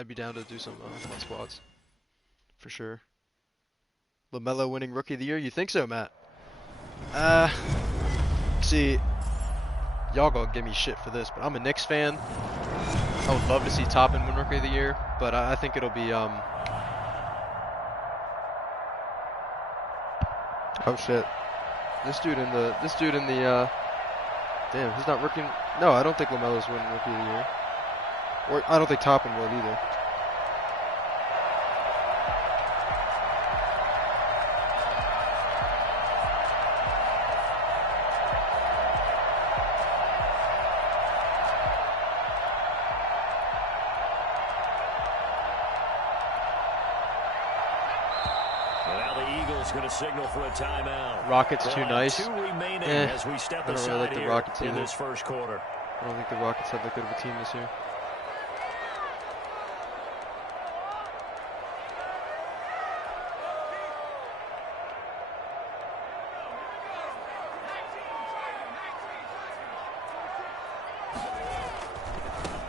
be down to do some Mutt squads. For sure. LaMelo winning Rookie of the Year? You think so, Matt? See, y'all gonna give me shit for this, but I'm a Knicks fan. I would love to see Toppin win Rookie of the Year, but I think it'll be oh shit. This dude in the damn, he's not rookie. No, I don't think LaMelo's winning Rookie of the Year. Or I don't think Toppin will either. Going to signal for a timeout. Rockets too nice. 2 remaining as we step I don't really like the Rockets in either. This first quarter. I don't think the Rockets have that good of a team this year.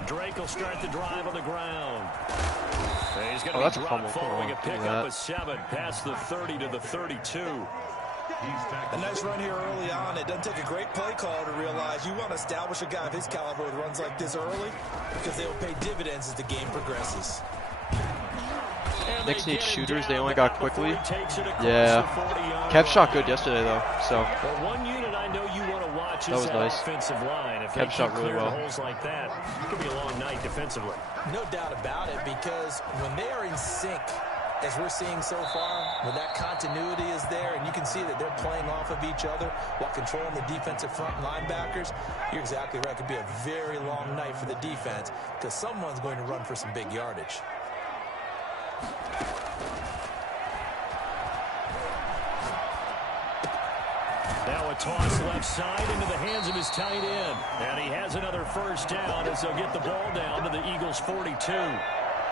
Drake will start the drive on the ground. He's going to that's be a fumble. following a pickup of 7 past the 30 to the 32. A nice run here early on. It doesn't take a great play caller to realize you want to establish a guy of his caliber with runs like this early because they will pay dividends as the game progresses. Knicks need shooters. They only got quickly. Yeah. Kev shot good yesterday, though. So one unit I know you want to watch that was nice. Offensive line. If Kev shot really well. Holes like that, it could be a long night defensively. No doubt about it, because when they are in sync, as we're seeing so far, when that continuity is there, and you can see that they're playing off of each other while controlling the defensive front linebackers, you're exactly right. It could be a very long night for the defense because someone's going to run for some big yardage. Now a toss left side into the hands of his tight end. And he has another first down as they'll get the ball down to the Eagles' 42.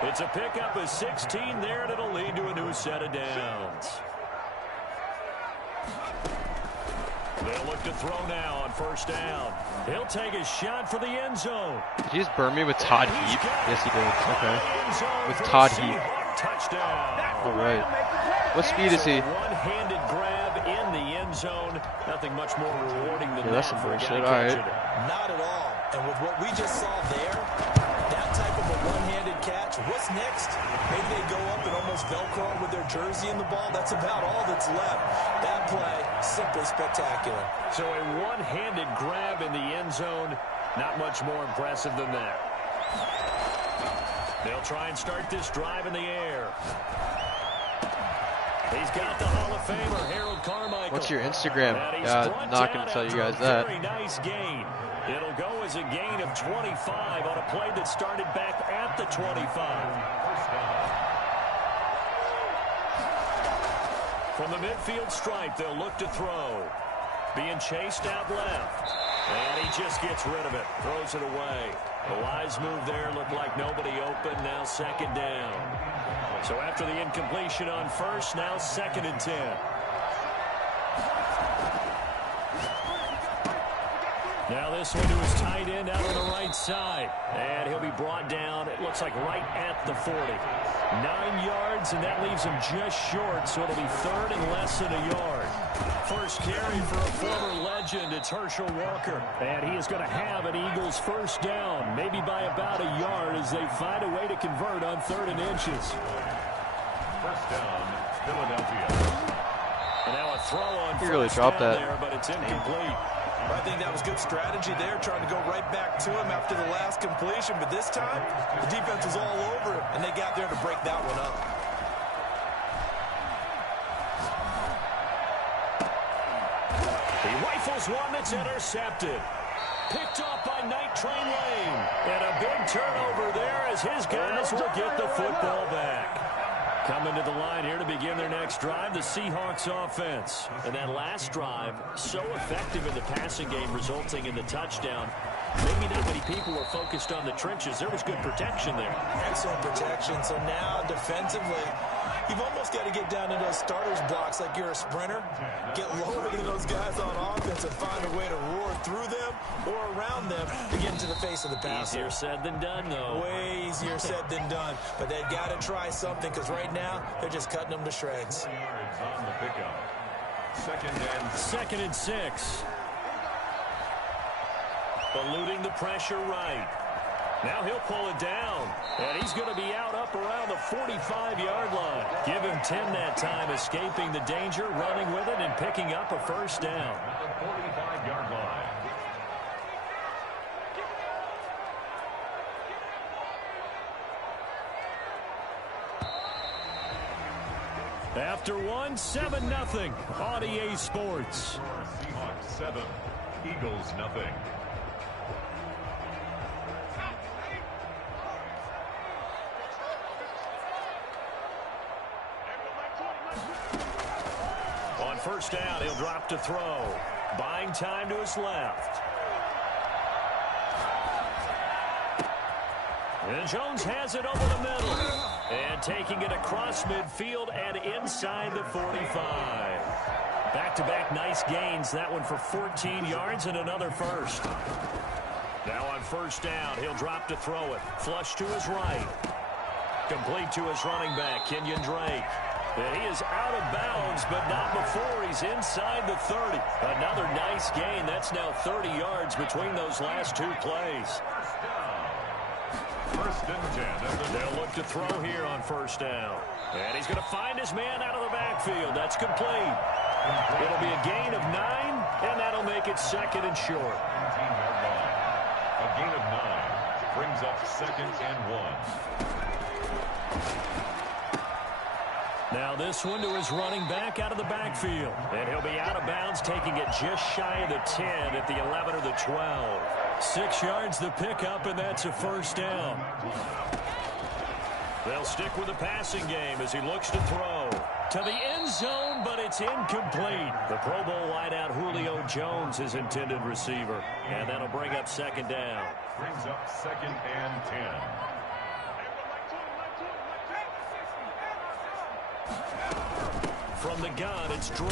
It's a pickup of 16 there, and it'll lead to a new set of downs. They'll look to throw now on first down. He'll take a shot for the end zone. Did he just burn me with Todd Heap? Yes, he did. Okay. With Todd Heap. Touchdown. All right. What speed is he? One-handed grab in the end zone. Nothing much more rewarding than that's that some for a bullshit. guy All right. catching it. Not at all. And with what we just saw there, that type of a one-handed catch, what's next? Maybe they go up and almost Velcro with their jersey in the ball. That's about all that's left. That play, simply spectacular. So a one-handed grab in the end zone, not much more impressive than that. They'll try and start this drive in the air. He's got the Hall of Famer, Harold Carmichael. What's your Instagram? Not going to tell you guys that. Very nice gain. It'll go as a gain of 25 on a play that started back at the 25. From the midfield stripe, they'll look to throw. Being chased out left. And he just gets rid of it. Throws it away. A wise move there. Looked like nobody open. Now second down. So after the incompletion on first, now 2nd and 10. Now this one to his tight end out on the right side. And he'll be brought down, it looks like right at the 40. 9 yards, and that leaves him just short, so it'll be 3rd and less than a yard. First carry for a former legend, it's Herschel Walker. And he is going to have an Eagles first down, maybe by about a yard as they find a way to convert on 3rd and inches. First down, Philadelphia. And now a throw on he really first dropped down that. there, but it's incomplete. I think that was good strategy there, trying to go right back to him after the last completion. But this time, the defense was all over him, and they got there to break that one up. He rifles one that's intercepted. Picked off by Night Train Lane. And a big turnover there as his guys will get the football back. Coming to the line here to begin their next drive, the Seahawks offense. And that last drive, so effective in the passing game, resulting in the touchdown. Maybe not many people were focused on the trenches. There was good protection there. Excellent protection. So now, defensively, you've almost got to get down into those starters blocks like you're a sprinter. Get lower than those guys on offense and find a way to roar through them or around them to get into the face of the passer. Easier said than done, though. Way easier said than done. But they've got to try something because right now they're just cutting them to shreds. On the pickup. Second and 6. Eluding the pressure right. Now he'll pull it down, and he's going to be out up around the 45-yard line. Give him 10 that time, escaping the danger, running with it, and picking up a first down. At the 45-yard line. After one, 7-0 on EA Sports. Seahawks 7, Eagles 0. On first down, he'll drop to throw. Buying time to his left. And Jones has it over the middle. And taking it across midfield and inside the 45. Back-to-back nice gains. That one for 14 yards and another first. Now on first down, he'll drop to throw it. Flush to his right. Complete to his running back, Kenyon Drake. And he is out of bounds, but not before he's inside the 30. Another nice gain. That's now 30 yards between those last two plays. First and 10. They'll look to throw here on first down. And he's going to find his man out of the backfield. That's complete. It'll be a gain of 9, and that'll make it second and short. 17-yard line. A gain of 9 brings up second and 1. Now this one to his running back out of the backfield. And he'll be out of bounds, taking it just shy of the 10 at the 11 or the 12. 6 yards the pickup, and that's a first down. They'll stick with the passing game as he looks to throw. To the end zone, but it's incomplete. The Pro Bowl wideout Julio Jones is intended receiver. And that'll bring up second down. Brings up second and 10. From the gun, it's Drake.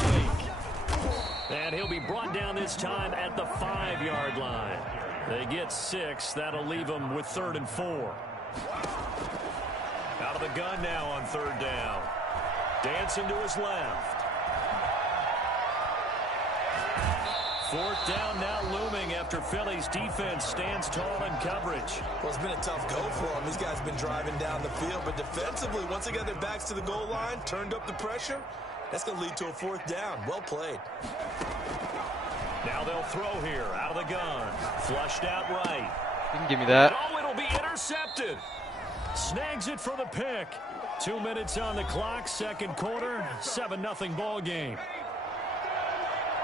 And he'll be brought down this time at the 5-yard line. They get 6. That'll leave them with 3rd and 4. Out of the gun now on third down. Dancing to his left. Fourth down now looming after Philly's defense stands tall in coverage. Well, it's been a tough go for them. These guys have been driving down the field, but defensively, once they got their backs to the goal line, turned up the pressure, that's going to lead to a fourth down. Well played. Now they'll throw here out of the gun. Flushed out right. You can give me that. Oh, it'll be intercepted. Snags it for the pick. 2 minutes on the clock, second quarter, 7-0 ball game.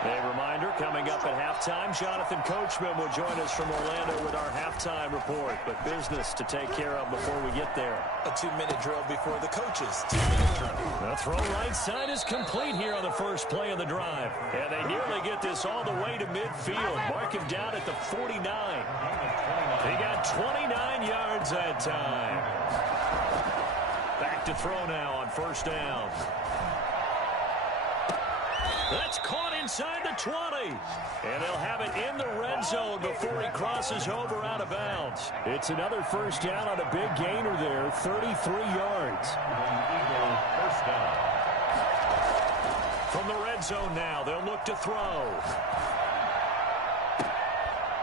A reminder, coming up at halftime, Jonathan Coachman will join us from Orlando with our halftime report. But business to take care of before we get there. A 2-minute drill before the coaches' 2-minute drill. The throw right side is complete here on the first play of the drive. And they nearly get this all the way to midfield. Mark him down at the 49. He got 29 yards that time. Back to throw now on first down. That's caught inside the 20. And he'll have it in the red zone before he crosses over out of bounds. It's another first down on a big gainer there, 33 yards. First down. From the red zone now, they'll look to throw.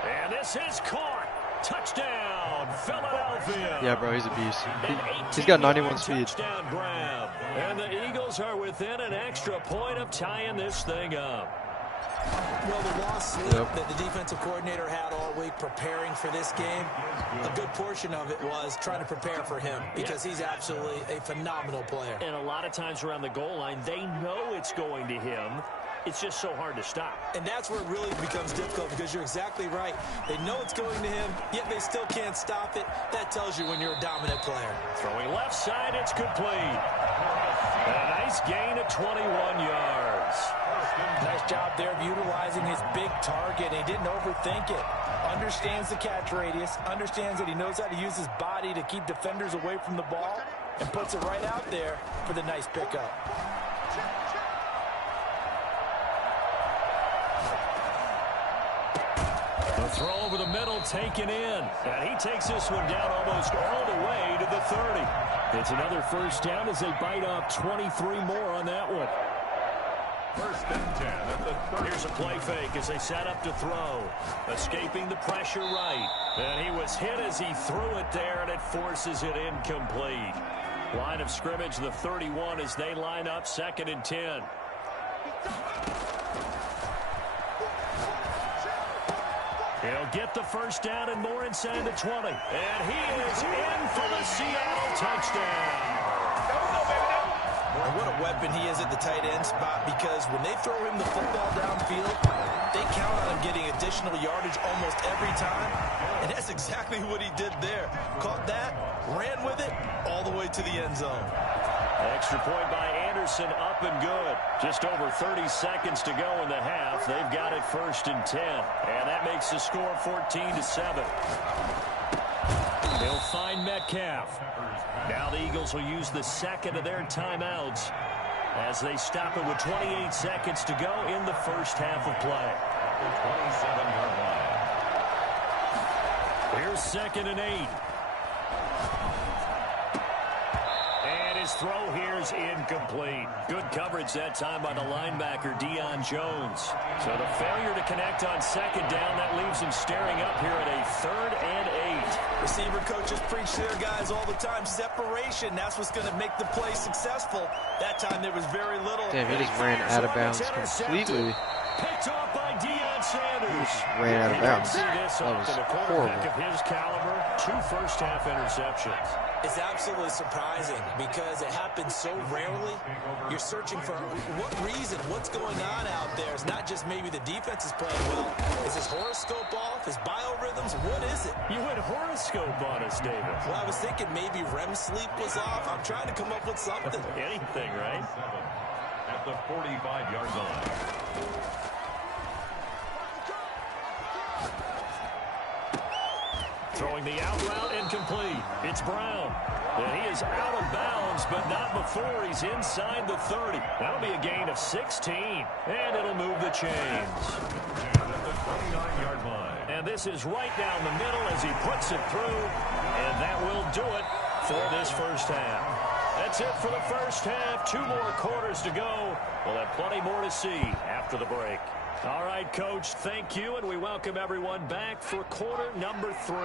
And this is caught. Touchdown, Philadelphia. Yeah, bro, he's a beast. He's got 91 speed. Touchdown grab. And the Eagles are within an extra point of tying this thing up. Well, the lost sleep that the defensive coordinator had all week preparing for this game, a good portion of it was trying to prepare for him because he's absolutely a phenomenal player. And a lot of times around the goal line, they know it's going to him. It's just so hard to stop. And that's where it really becomes difficult because you're exactly right. They know it's going to him, yet they still can't stop it. That tells you when you're a dominant player. Throwing left side, it's complete. A nice gain of 21 yards. Nice job there of utilizing his big target. He didn't overthink it. Understands the catch radius. Understands that he knows how to use his body to keep defenders away from the ball. And puts it right out there for the nice pickup. The throw over the middle taken in. And he takes this one down almost all the way to the 30. It's another first down as they bite off 23 more on that one. First and 10 at the 30. Here's a play fake as they set up to throw. Escaping the pressure right. And he was hit as he threw it there, and it forces it incomplete. Line of scrimmage, the 31 as they line up 2nd and 10. He'll get the first down and more inside the 20. And he is in for the Seattle touchdown. And what a weapon he is at the tight end spot, because when they throw him the football downfield, they count on him getting additional yardage almost every time. And that's exactly what he did there. Caught that, ran with it, all the way to the end zone. Extra point by Anderson, up and good. Just over 30 seconds to go in the half. They've got it 1st and 10. And that makes the score 14-7. They'll find Metcalf. Now the Eagles will use the second of their timeouts as they stop it with 28 seconds to go in the first half of play. 27-yard line. Here's 2nd and 8. His throw here is incomplete. Good coverage that time by the linebacker, Deion Jones. So the failure to connect on 2nd down, that leaves him staring up here at a 3rd and 8. Receiver coaches preach to their guys all the time. Separation, that's what's going to make the play successful. That time there was very little. Damn, he just ran out of bounds completely. Picked off by Deion Sanders. He just ran out of bounds. That was horrible. Of his caliber, 2 first-half interceptions. It's absolutely surprising because it happens so rarely. You're searching for what reason, what's going on out there. It's not just maybe the defense is playing well. Is his horoscope off? His biorhythms? What is it? You went horoscope on us, David. Well, I was thinking maybe REM sleep was off. I'm trying to come up with something. Anything, right? At the 45-yard line. Throwing the out route incomplete. It's Brown. And he is out of bounds, but not before he's inside the 30. That'll be a gain of 16. And it'll move the chains. At the 29-yard line. And this is right down the middle as he puts it through. And that will do it for this first half. That's it for the first half. 2 more quarters to go. We'll have plenty more to see after the break. All right, Coach, thank you, and we welcome everyone back for quarter number 3.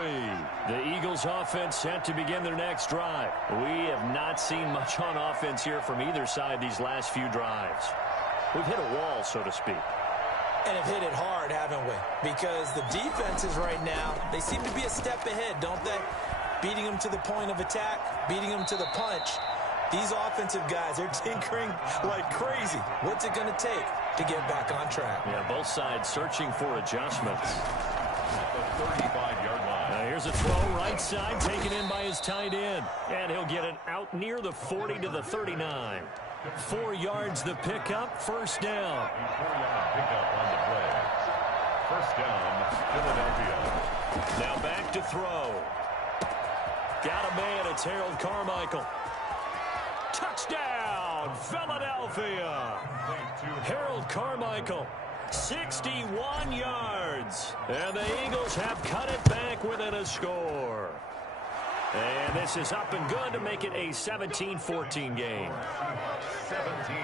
The Eagles' offense set to begin their next drive. We have not seen much on offense here from either side these last few drives. We've hit a wall, so to speak. And have hit it hard, haven't we? Because the defenses right now, they seem to be a step ahead, don't they? Beating them to the point of attack, beating them to the punch. These offensive guys, they're tinkering like crazy. What's it going to take to get back on track? Yeah, both sides searching for adjustments. At the 35-yard line. Now here's a throw right side, taken in by his tight end. And he'll get it out near the 40 to the 39. 4 yards the pickup, first down. 4-yard pickup on the play. First down, Philadelphia. Now back to throw. Got a man, it's Harold Carmichael. Touchdown, Philadelphia. Harold Carmichael, 61 yards. And the Eagles have cut it back within a score. And this is up and good to make it a 17-14 game. 17.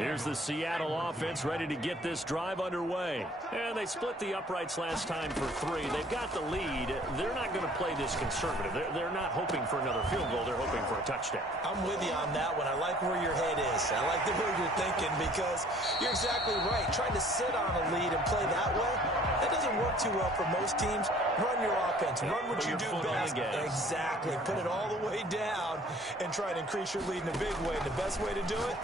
Here's the Seattle offense ready to get this drive underway. And they split the uprights last time for 3. They've got the lead. They're not going to play this conservative. They're not hoping for another field goal. They're hoping for a touchdown. I'm with you on that one. I like where your head is. I like the way you're thinking because you're exactly right. Trying to sit on a lead and play that way, that doesn't work too well for most teams. Run your offense. Run what you do best. Exactly. Put it all the way down and try to increase your lead in a big way. The best way to do it,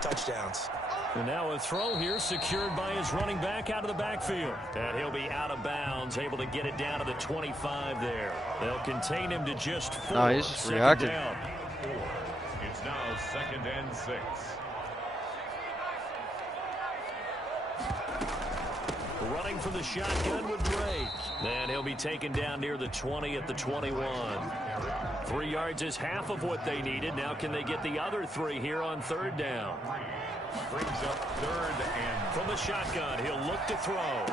touchdowns. And now a throw here secured by his running back out of the backfield. And he'll be out of bounds, able to get it down to the 25 there. They'll contain him to just 4. No, he's just reacting. It's now 2nd and 6. Running from the shotgun with Drake. And he'll be taken down near the 20 at the 21. 3 yards is half of what they needed. Now can they get the other 3 here on 3rd down? Brings up 3rd and... From the shotgun, he'll look to throw.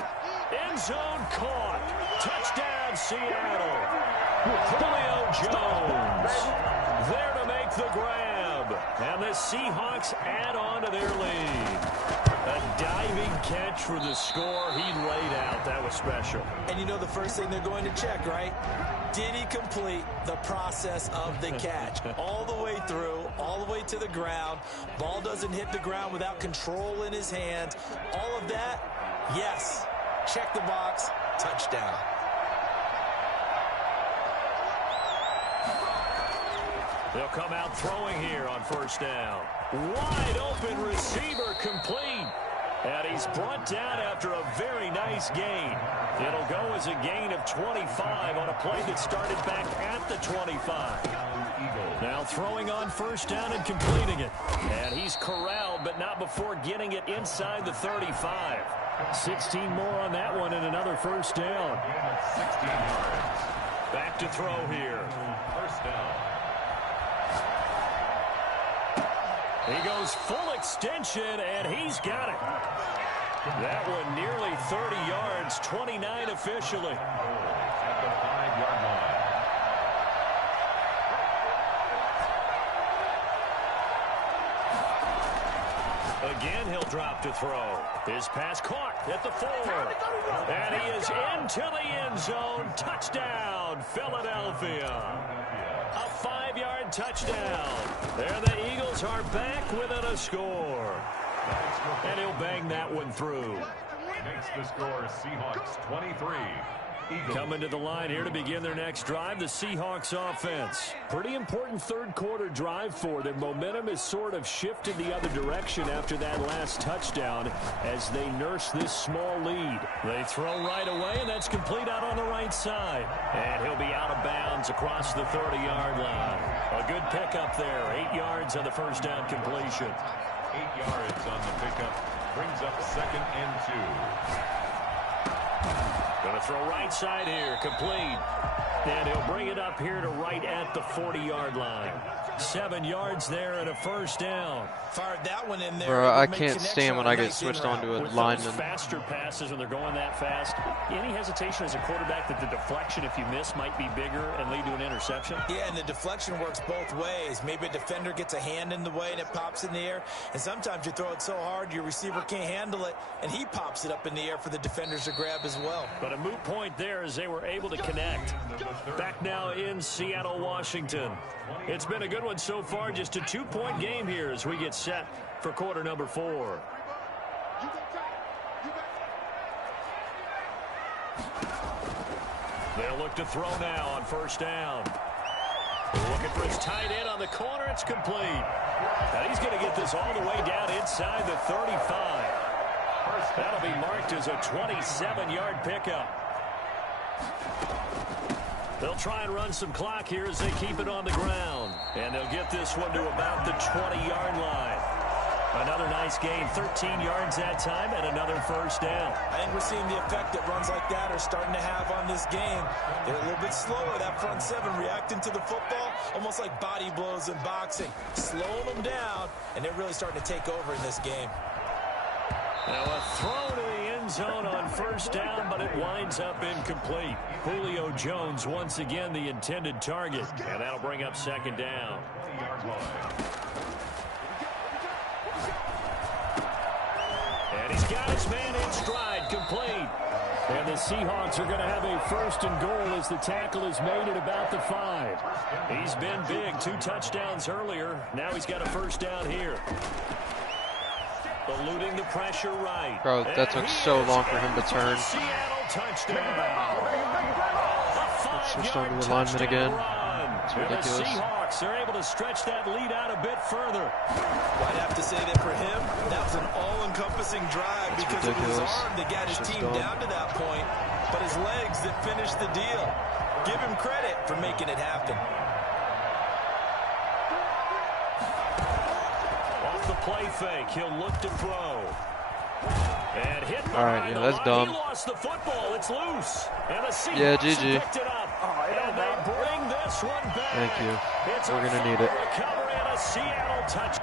End zone caught. Touchdown, Seattle. Julio Jones there to make the grab. And the Seahawks add on to their lead. A diving catch for the score. He laid out. That was special. And you know the first thing they're going to check, right? Did he complete the process of the catch? All the way through, all the way to the ground. Ball doesn't hit the ground without control in his hands. All of that, yes. Check the box. Touchdown. They'll come out throwing here on 1st down. Wide open receiver complete. And he's brought down after a very nice gain. It'll go as a gain of 25 on a play that started back at the 25. Now throwing on 1st down and completing it. And he's corralled, but not before getting it inside the 35. 16 more on that one and another 1st down. 16 yards. Back to throw here. 1st down. He goes full extension, and he's got it. That one nearly 30 yards, 29 officially. At the 5-yard line. Again, he'll drop to throw. His pass caught at the 4. And he is into the end zone. Touchdown, Philadelphia. A 5-yard touchdown. There the Eagles are back within a score. And he'll bang that one through. Makes the score Seahawks 23. Eagles. Coming to the line here to begin their next drive, the Seahawks offense. Pretty important 3rd quarter drive for them. Momentum has sort of shifted the other direction after that last touchdown as they nurse this small lead. They throw right away, and that's complete out on the right side. And he'll be out of bounds across the 30-yard line. A good pickup there. 8 yards on the 1st down completion. 8 yards on the pickup. Brings up 2nd and 2. Going to throw right side here, complete. And he'll bring it up here to right at the 40-yard line. 7 yards there and a 1st down. Fired that one in there. Bro, I can't stand when I get switched onto a lineman. Faster passes when they're going that fast. Any hesitation as a quarterback that the deflection, if you miss, might be bigger and lead to an interception? Yeah, and the deflection works both ways. Maybe a defender gets a hand in the way and it pops in the air. And sometimes you throw it so hard your receiver can't handle it, and he pops it up in the air for the defenders to grab as well. But a moot point there as they were able to connect. Back now in Seattle, Washington. It's been a good one so far. Just a 2-point game here as we get set for quarter number 4. They'll look to throw now on 1st down. Looking for his tight end on the corner. It's complete. Now he's going to get this all the way down inside the 35. That'll be marked as a 27-yard pickup. They'll try and run some clock here as they keep it on the ground. And they'll get this one to about the 20-yard line. Another nice gain, 13 yards that time, and another 1st down. I think we're seeing the effect that runs like that are starting to have on this game. They're a little bit slower, that front 7, reacting to the football, almost like body blows in boxing. Slowing them down, and they're really starting to take over in this game. Now a throw to the end zone on 1st down, but it winds up incomplete. Julio Jones once again the intended target, and that'll bring up 2nd down. got his man in stride, complete. And the Seahawks are going to have a 1st and goal as the tackle is made at about the 5. He's been big, 2 touchdowns earlier. Now he's got a 1st down here. Eluding the pressure right. Bro, that took so long for him to turn. Switched on to the lineman again. It's ridiculous. The Seahawks are able to stretch that lead out a bit further. I'd have to say that for him, that was an all-encompassing drive because it was his arm that got his team down to that point, but his legs that finished the deal. Give him credit for making it happen. Off the play fake, he'll look to throw. And hit Alright, yeah, that's dumb. He lost the football, it's loose. And the Seahawks yeah, GG. picked it up. And they bring this one back. Thank you. It's We're going to need it. recovery and a Seattle touch.